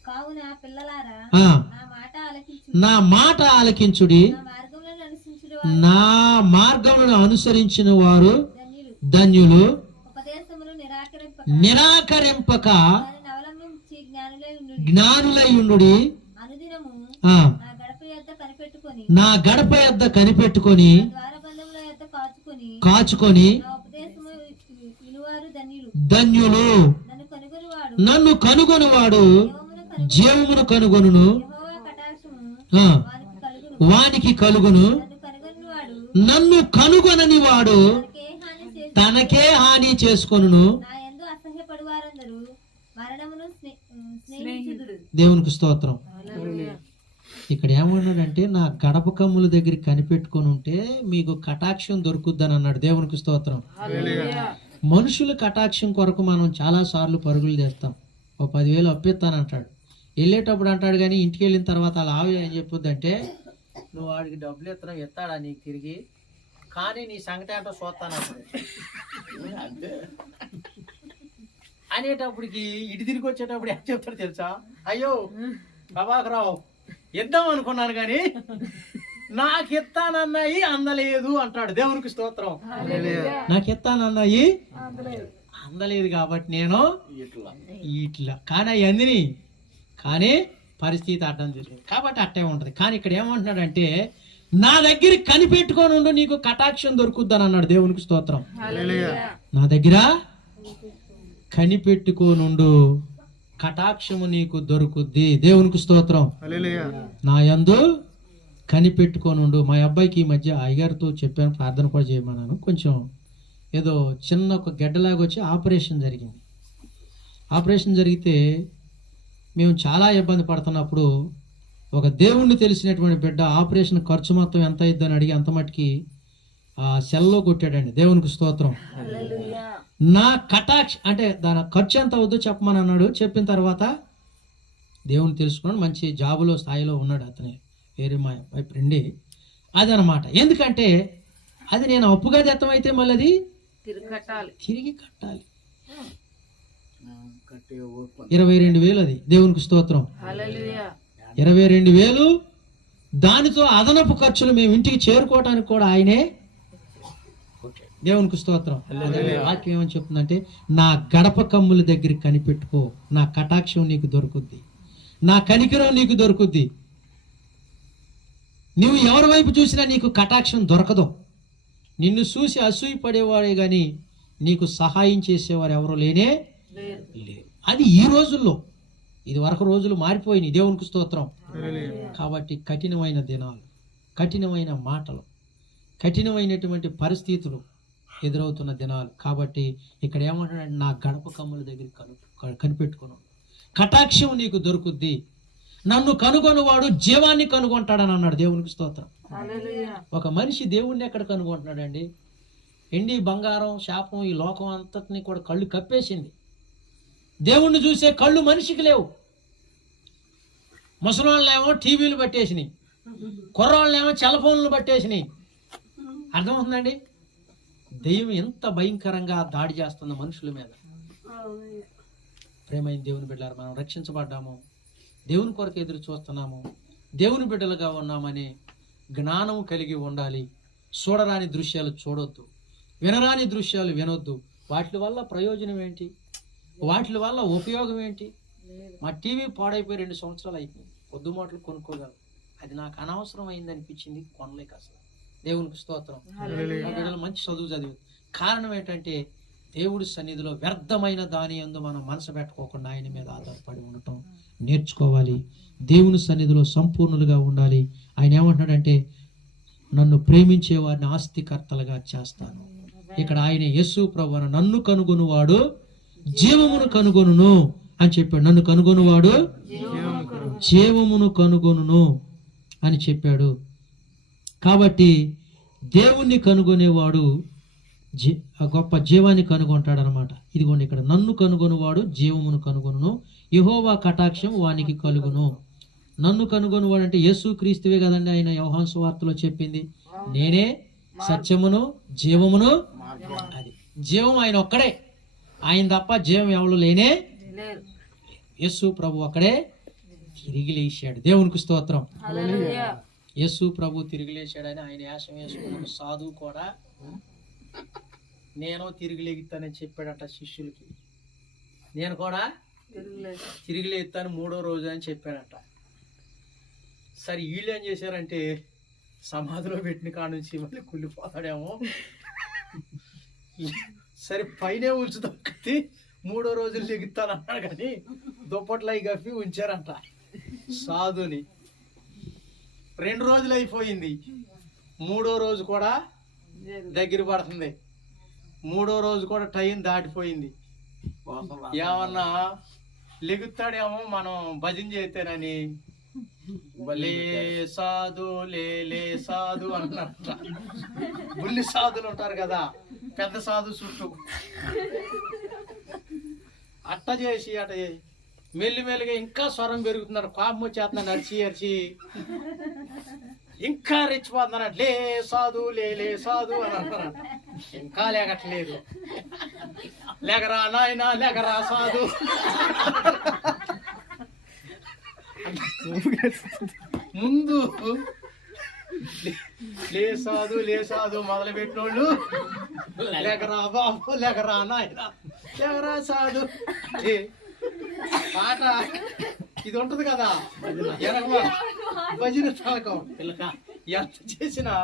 కావున పిల్లలారా ఆ, నా మాట ఆలకించు, నా మాట ఆలకించుడి, నా మార్గములను అనుసరించుడు నా మార్గములను అనుసరించిన వారు ధన్యులు. ధన్యులు. ఉపదేశములు నిరాకరింపక నిరాకరింపక దానిని అవలంబించి జ్ఞానులై ఉండుడి. జ్ఞానులై ఉండుడి. అనుదినము ఆ, నా గడప యొద్ద కనిపెట్టుకొని నా గడప యొద్ద కనిపెట్టుకొని నా ద్వారబంధముల యొద్ద కాచుకొని నా ఉపదేశము వినువారు ధన్యులు. ధన్యులు. నన్ను కనుగొనివాడు నన్ను కనుగొనువాడు దేవమును జీవమును కనుగొనును, యెహోవా కటాక్షము ఆ, వానికి కలుగును. వానికి కలుగును. నన్ను కనుగొనివాడు నన్ను కనుగొనని వాడు తనకే హాని చేసి తనకే హాని చేసుకొనును. నా యందు అసహ్యపడు వారందరూ మరణమును స్నేహితుడు. దేవునికి స్తోత్రం. ఇక్కడ ఏమన్నాడంటే నా గడప కమ్ముల దగ్గర కనిపెట్టుకొని ఉంటే మీకు కటాక్షం దొరుకుద్దని అన్నాడు. దేవునికి స్తోత్రం. మనుషుల కటాక్షం కొరకు మనం చాలా సార్లు పరుగులు చేస్తాం. ఓ 10,000 అప్పిస్తానంటాడు, వెళ్ళేటప్పుడు అంటాడు, కానీ ఇంటికి వెళ్ళిన తర్వాత అలా ఆవి ఏం చెప్పుద్దంటే, నువ్వు వాడికి డబ్బులు ఎత్తాడా నీకు తిరిగి, కానీ నీ సంగతి ఏంటో చూస్తాను అనేటప్పటికి ఇటు తిరిగి వచ్చేటప్పుడు ఏం చెప్తాడు తెలుసా? అయ్యో ప్రభాకరావు ఇద్దాం అనుకున్నాను కానీ నాకు ఇస్తానన్నాయి అందలేదు అంటాడు. దేవునికి స్తోత్రం. నాకు ఎత్తానన్నాయి అందలేదు కాబట్టి నేను ఇట్లా కానీ అవి అందిని, కానీ పరిస్థితి అడ్డం జరిగింది కాబట్టి అట్టే ఉంటది. కానీ ఇక్కడ ఏమంటున్నాడంటే నా దగ్గర కనిపెట్టుకొని ఉండు, నీకు కటాక్షం దొరుకుద్దని అన్నాడు. దేవునికి స్తోత్రం. నా దగ్గర కనిపెట్టుకోనుండు, కటాక్షము నీకు దొరుకుద్ది. దేవునికి స్తోత్రం. నా యందు కనిపెట్టుకోనుండు. మా అబ్బాయికి ఈ మధ్య అయ్యగారితో చెప్పాను, ప్రార్థన కూడా చేయమన్నాను. కొంచెం ఏదో చిన్న ఒక గెడ్డలాగా వచ్చి ఆపరేషన్ జరిగింది. ఆపరేషన్ జరిగితే మేము చాలా ఇబ్బంది పడుతున్నప్పుడు ఒక దేవుణ్ణి తెలిసినటువంటి బిడ్డ ఆపరేషన్ ఖర్చు మొత్తం ఎంత అయిద్దని అడిగి అంత మట్టుకి ఆ సెల్లో కొట్టాడండి. దేవునికి స్తోత్రం. నా కటాక్ష అంటే దాని ఖర్చు ఎంత అవుద్దో చెప్పమని అన్నాడు. చెప్పిన తర్వాత దేవుని తెలుసుకున్నాడు, మంచి జాబులో స్థాయిలో ఉన్నాడు. అతనే వేరే మా అబ్బాయి ఫ్రెండే అదనమాట. ఎందుకంటే అది నేను అప్పుగా తెత్తమైతే మళ్ళీ అది తిరిగి కట్టాలి. 22,000 అది. దేవునికి స్తోత్రం. 22,000 దానితో అదనపు ఖర్చులు మేము ఇంటికి చేరుకోవటానికి కూడా ఆయనే. దేవునికి స్తోత్రం. వాక్యం ఏమని చెప్తుందంటే నా గడప కమ్ముల దగ్గర కనిపెట్టుకో, నా కటాక్షం నీకు దొరుకుద్ది, నా కనికరం నీకు దొరుకుద్ది. నువ్వు ఎవరి వైపు చూసినా నీకు కటాక్షం దొరకదు. నిన్ను చూసి అసూయ పడేవాడే గాని నీకు సహాయం చేసేవారు ఎవరు లేనే లేరు. అది ఈ రోజుల్లో, ఇది వరకు రోజులు మారిపోయినాయి. దేవునికి స్తోత్రం. కాబట్టి కఠినమైన దినాలు, కఠినమైన మాటలు, కఠినమైనటువంటి పరిస్థితులు ఎదురవుతున్న దినాలు. కాబట్టి ఇక్కడ ఏమంటాడంటే నా గడప కమ్ముల దగ్గర కనిపెట్టుకున్నాడు, కటాక్షం నీకు దొరుకుద్ది. నన్ను కనుగొనువాడు జీవాన్ని కనుగొంటాడని అన్నాడు. దేవునికి స్తోత్రం. ఒక మనిషి దేవుణ్ణి ఎక్కడ కనుగొంటున్నాడండి? ఎండి బంగారం శాపం ఈ లోకం అంతటిని కూడా కళ్ళు కప్పేసింది. దేవుణ్ణి చూసే కళ్ళు మనిషికి లేవు. ముసలాళ్ళేమో టీవీలు పట్టేసినాయి, కుర్రాళ్ళేమో సెల్ ఫోన్లు పట్టేసినాయి. అర్థమవుతుందండి? దెయ్యం ఎంత భయంకరంగా దాడి చేస్తుంది మనుషుల మీద. ప్రేమైన దేవుని బిడ్డలారా, మనం రక్షించబడ్డాము, దేవుని కొరకు ఎదురు చూస్తున్నాము, దేవుని బిడ్డలుగా ఉన్నామని జ్ఞానం కలిగి ఉండాలి. చూడరాని దృశ్యాలు చూడొద్దు, వినరాని దృశ్యాలు వినొద్దు. వాటి వల్ల ప్రయోజనం ఏంటి? వాటి వల్ల ఉపయోగం ఏంటి? మా టీవీ పాడైపోయి 2 సంవత్సరాలు అయిపోయింది. పొద్దు మాటలు కొనుక్కోగలరు, అది నాకు అనవసరం అయింది అనిపించింది, కొనలేక అసలు. దేవునికి స్తోత్రం. బిడ్డలు మంచి చదువు చదివి కారణం ఏంటంటే దేవుడి సన్నిధిలో వ్యర్థమైన దాని యందు మనం మనసు పెట్టుకోకుండా ఆయన మీద ఆధారపడి ఉండటం నేర్చుకోవాలి. దేవుని సన్నిధిలో సంపూర్ణులుగా ఉండాలి. ఆయన ఏమంటున్నాడంటే నన్ను ప్రేమించే వారిని ఆస్తికర్తలుగా చేస్తాను. ఇక్కడ ఆయన యేసు ప్రభువు నన్ను కనుగొనువాడు జీవమును కనుగొనును అని చెప్పాడు. నన్ను కనుగొనువాడు జీవమును కనుగొనును అని చెప్పాడు. కాబట్టి దేవుణ్ణి కనుగొనేవాడు గొప్ప జీవాన్ని కనుగొంటాడు అనమాట. ఇదిగోండి ఇక్కడ నన్ను కనుగొనువాడు జీవమును కనుగొనును, యెహోవా కటాక్షం వానికి కలుగును. నన్ను కనుగొనువాడు అంటే యేసు క్రీస్తువే కదండి. ఆయన యోహాను సువార్తలో చెప్పింది నేనే సత్యమును జీవమును. అది జీవం ఆయన ఒక్కడే. ఆయన తప్ప జీవం ఎవరు లేనే యేసు ప్రభు అక్కడే తిరిగి లేచాడు. దేవునికి స్తోత్రం. యేసు ప్రభు తిరిగి లేచాడని ఆయన యాసం వేసుకున్న సాధువు కూడా నేను తిరిగి లేగుతానని చెప్పాడట శిష్యులకి. నేను కూడా తిరిగి లేగుతాను 3వ రోజు అని చెప్పాడట. సరే వీళ్ళు ఏం చేశారంటే సమాధిలో పెట్టిన కాడ నుంచి మళ్ళీ కుళ్ళిపోతాడేమో, సరే పైనే ఉంచుతాం కత్తి 3వ రోజులు లెగుతాను అన్నాడు కానీ దుప్పట్లు అవి కప్పి ఉంచారంట సాధుని. 2 రోజులు అయిపోయింది, 3వ రోజు కూడా దగ్గర పడుతుంది. 3వ రోజు కూడా టైం దాటిపోయింది. ఏమన్నా లెగుతాడేమో మనం భజన చేస్తేనని లే సాధు లే సాధు అన్నారట. బుల్లి సాధులు ఉంటారు కదా పెద్ద సాధు చుట్టూ, అట్ట చేసి మెల్లిమెల్లిగా ఇంకా స్వరం పెరుగుతున్నారు. కోపం వచ్చేస్తున్నాను, అరిచి ఇంకా రెచ్చిపోతున్నాడు. లే సాధు లే సాధు అని అంటున్నాడు. ఇంకా లేగట్లేదు. లేగరా నాయన లేగరా సాధు. ముందు లే సాధు మొదలు పెట్టినోళ్ళు లేకరా బాబు లేకరా నాయన లేకరా సాధు. పాట ఇది ఉంటది కదా భజన తాలకం పిల్లక ఎంత చేసినా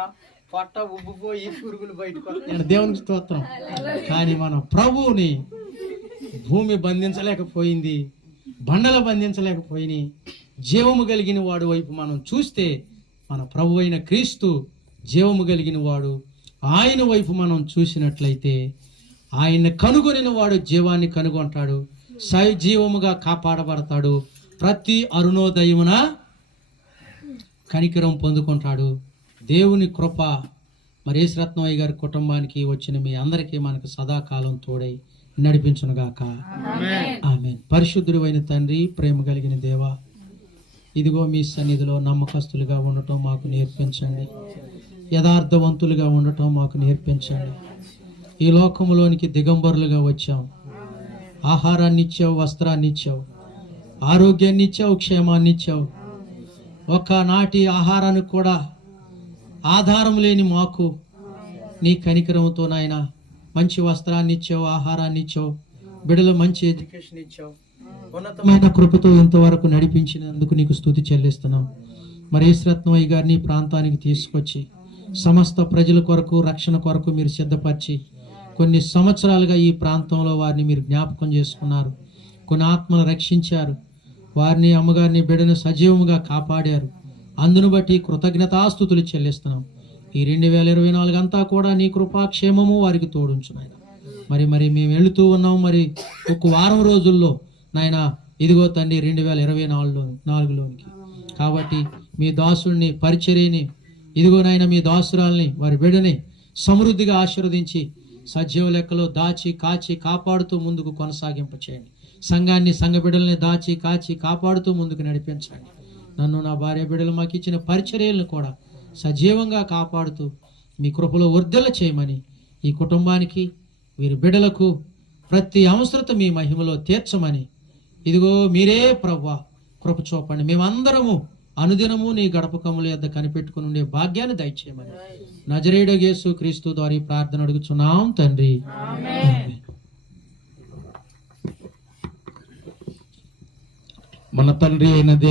పొట్ట ఉబ్బిపోయి పురుగులు బయటకు వస్తాయి. దేవునికి స్తోత్రం. కానీ మన ప్రభువుని భూమి బంధించలేకపోయింది, బండలు బంధించలేకపోయినాయి. జీవము కలిగిన వాడు వైపు మనం చూస్తే మన ప్రభు అయిన క్రీస్తు జీవము కలిగిన వాడు. ఆయన వైపు మనం చూసినట్లయితే ఆయన కనుగొనిన వాడు జీవాన్ని కనుగొంటాడు, సజీవముగా కాపాడబడతాడు, ప్రతి అరుణోదయమున కనికరం పొందుకుంటాడు. దేవుని కృప మరి యేసురత్నయ్య గారి కుటుంబానికి వచ్చిన మీ అందరికీ మనకు సదాకాలం తోడై నడిపించునుగాక. ఆమేన్. పరిశుద్ధుడు అయిన తండ్రి, ప్రేమ కలిగిన దేవా, ఇదిగో మీ సన్నిధిలో నమ్మకస్తులుగా ఉండటం మాకు నేర్పించండి, యథార్థవంతులుగా ఉండటం మాకు నేర్పించండి. ఈ లోకములోనికి దిగంబరులుగా వచ్చాం. ఆహారాన్ని ఇచ్చావు, వస్త్రాన్ని ఇచ్చావు, ఆరోగ్యాన్ని ఇచ్చావు, క్షేమాన్ని ఇచ్చావు. ఒకనాటి ఆహారానికి కూడా ఆధారం లేని మాకు నీ కనికరంతో నాయన మంచి వస్త్రాన్ని ఇచ్చావు, ఆహారాన్ని ఇచ్చావు, బిడ్డలు మంచి ఎడ్యుకేషన్ ఇచ్చావు. ఉన్నతమైన కృపతో ఇంతవరకు నడిపించినందుకు నీకు స్తుతి చెల్లిస్తున్నాం. మరి యేసురత్నయ్య గారిని ప్రాంతానికి తీసుకొచ్చి సమస్త ప్రజల కొరకు రక్షణ కొరకు మీరు సిద్ధపరిచి కొన్ని సంవత్సరాలుగా ఈ ప్రాంతంలో వారిని మీరు జ్ఞాపకం చేసుకున్నారు, కొన్ని ఆత్మలు రక్షించారు, వారిని అమ్మగారిని బిడ్డను సజీవముగా కాపాడారు. అందును బట్టి కృతజ్ఞతాస్తుతులు చెల్లిస్తున్నాం. ఈ 2024 అంతా కూడా నీ కృపాక్షేమము వారికి తోడుంచు నాయన. మరి మేము వెళుతూ ఉన్నాం. మరి ఒక వారం రోజుల్లో నాయన ఇదిగో తండ్రి 2024లోనికి కాబట్టి మీ దాసుల్ని పరిచర్యని ఇదిగో నాయన మీ దాసురాల్ని వారి బిడ్డని సమృద్ధిగా ఆశీర్వదించి సజీవ లెక్కలో దాచి కాచి కాపాడుతూ ముందుకు కొనసాగింప చేయండి. సంఘాన్ని సంఘ బిడ్డల్ని దాచి కాచి కాపాడుతూ ముందుకు నడిపించండి. నన్ను నా భార్య బిడ్డలు మాకు ఇచ్చిన పరిచర్యలను కూడా సజీవంగా కాపాడుతూ మీ కృపలో వర్ధల చేయమని ఈ కుటుంబానికి వీరి బిడ్డలకు ప్రతి అవసరత మీ మహిమలో తీర్చమని ఇదిగో మీరే ప్రభువా కృప చూపండి. మేమందరము అనుదినము నీ గడపకముల యొద్ద కనిపెట్టుకుని ఉండే భాగ్యాన్ని దయచేయమని నజరేయుడగు యేసు క్రీస్తు ద్వారా ఈ ప్రార్థన అడుగుచున్నాం తండ్రి. మన తండ్రి అయిన